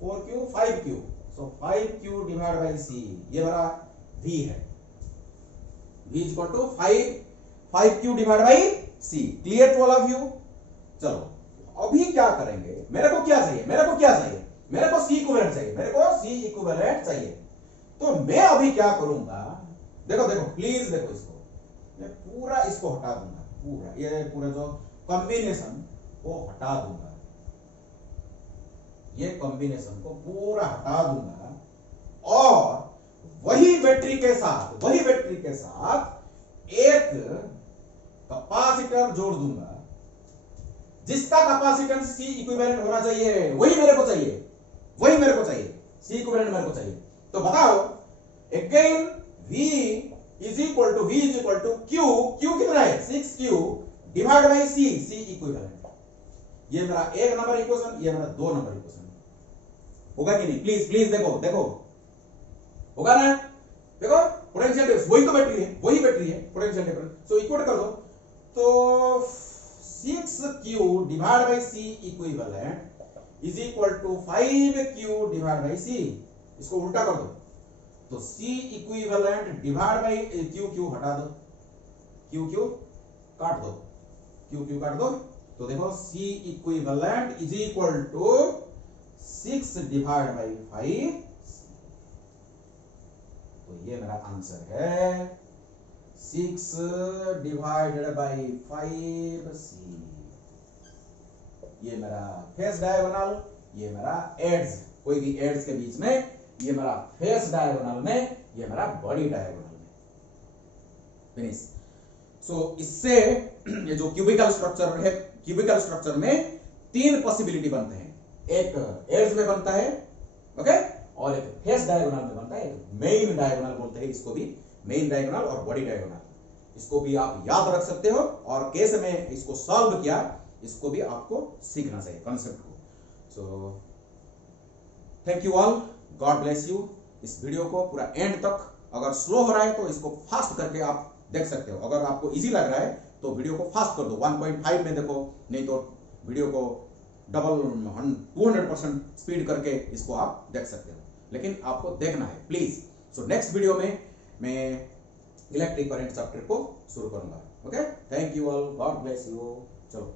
4Q 5Q, so 5Q divide by C, ये मेरा V है। V is equal to 5Q divide by C। Clear to all of you? चलो अभी क्या करेंगे, मेरे को क्या चाहिए, मेरे को क्या चाहिए, मेरे को C इक्विवेलेंट चाहिए, मेरे को C इक्विवेलेंट चाहिए। तो मैं अभी क्या करूंगा, देखो देखो प्लीज देखो, इसको मैं पूरा इसको हटा दूंगा, पूरा ये पूरा जो कॉम्बिनेशन को हटा दूंगा, ये कॉम्बिनेशन को पूरा हटा दूंगा और वही बैटरी के साथ, वही बैटरी के साथ एक कैपेसिटर जोड़ दूंगा, जिसका कैपेसिटेंस C इक्विवेलेंट होना चाहिए। वही मेरे को चाहिए, वही मेरे को चाहिए, C इक्विवेलेंट मेरे को चाहिए। तो बताओ again, V is equal to Q कितना है? 6Q divide by C equivalent. ये मेरा 1 नंबर इक्वेशन, ये मेरा 2 नंबर इक्वेशन। होगा कि नहीं? प्लीज प्लीज देखो, देखो होगा ना? देखो पोटेंशियल डिफरेंस, वही तो बैटरी है, वही बैटरी है, पोटेंशियल डिफरेंस। सो इक्वेट कर दो, तो 6Q divide by C equivalent is equal to 5Q divide by C। इसको उल्टा कर दो, तो C equivalent divide by Q हटा दो, Q काट दो, Q काट दो। तो देखो C equivalent is equal to 6 divide by 5। तो ये मेरा आंसर है 6 डिवाइडेड बाई 5C। ये मेरा फेस डायगोनल, ये मेरा एड्स, कोई भी एड्स के बीच में, ये मेरा फेस डायगोनल में, ये मेरा बॉडी डायगोनल में। फिनिश। सो इससे ये जो क्यूबिकल स्ट्रक्चर है, क्यूबिकल स्ट्रक्चर में 3 पॉसिबिलिटी बनते हैं। एक एड्स में बनता है, ओके, और एक फेस डायगोनल में बनता है, एक मेन डायगोनल बोलते हैं इसको भी, मेन डायगोनल और बॉडी डायगोनल। इसको भी आप याद रख सकते हो और कैसे मैं इसको सॉल्व किया, इसको भी आपको सीखना चाहिए कॉन्सेप्ट को। So thank you all, God bless you. इस वीडियो को पूरा एंड तक, अगर स्लो हो रहा है तो इसको फास्ट करके आप देख सकते हो, अगर आपको इजी लग रहा है तो वीडियो को फास्ट कर दो, 1.5 में देखो, नहीं तो वीडियो को डबल 200% स्पीड करके इसको आप देख सकते हो, लेकिन आपको देखना है प्लीज। सो नेक्स्ट वीडियो में मैं इलेक्ट्रिक करंट चैप्टर को शुरू करूंगा। Okay, thank you all, God bless you. चलो।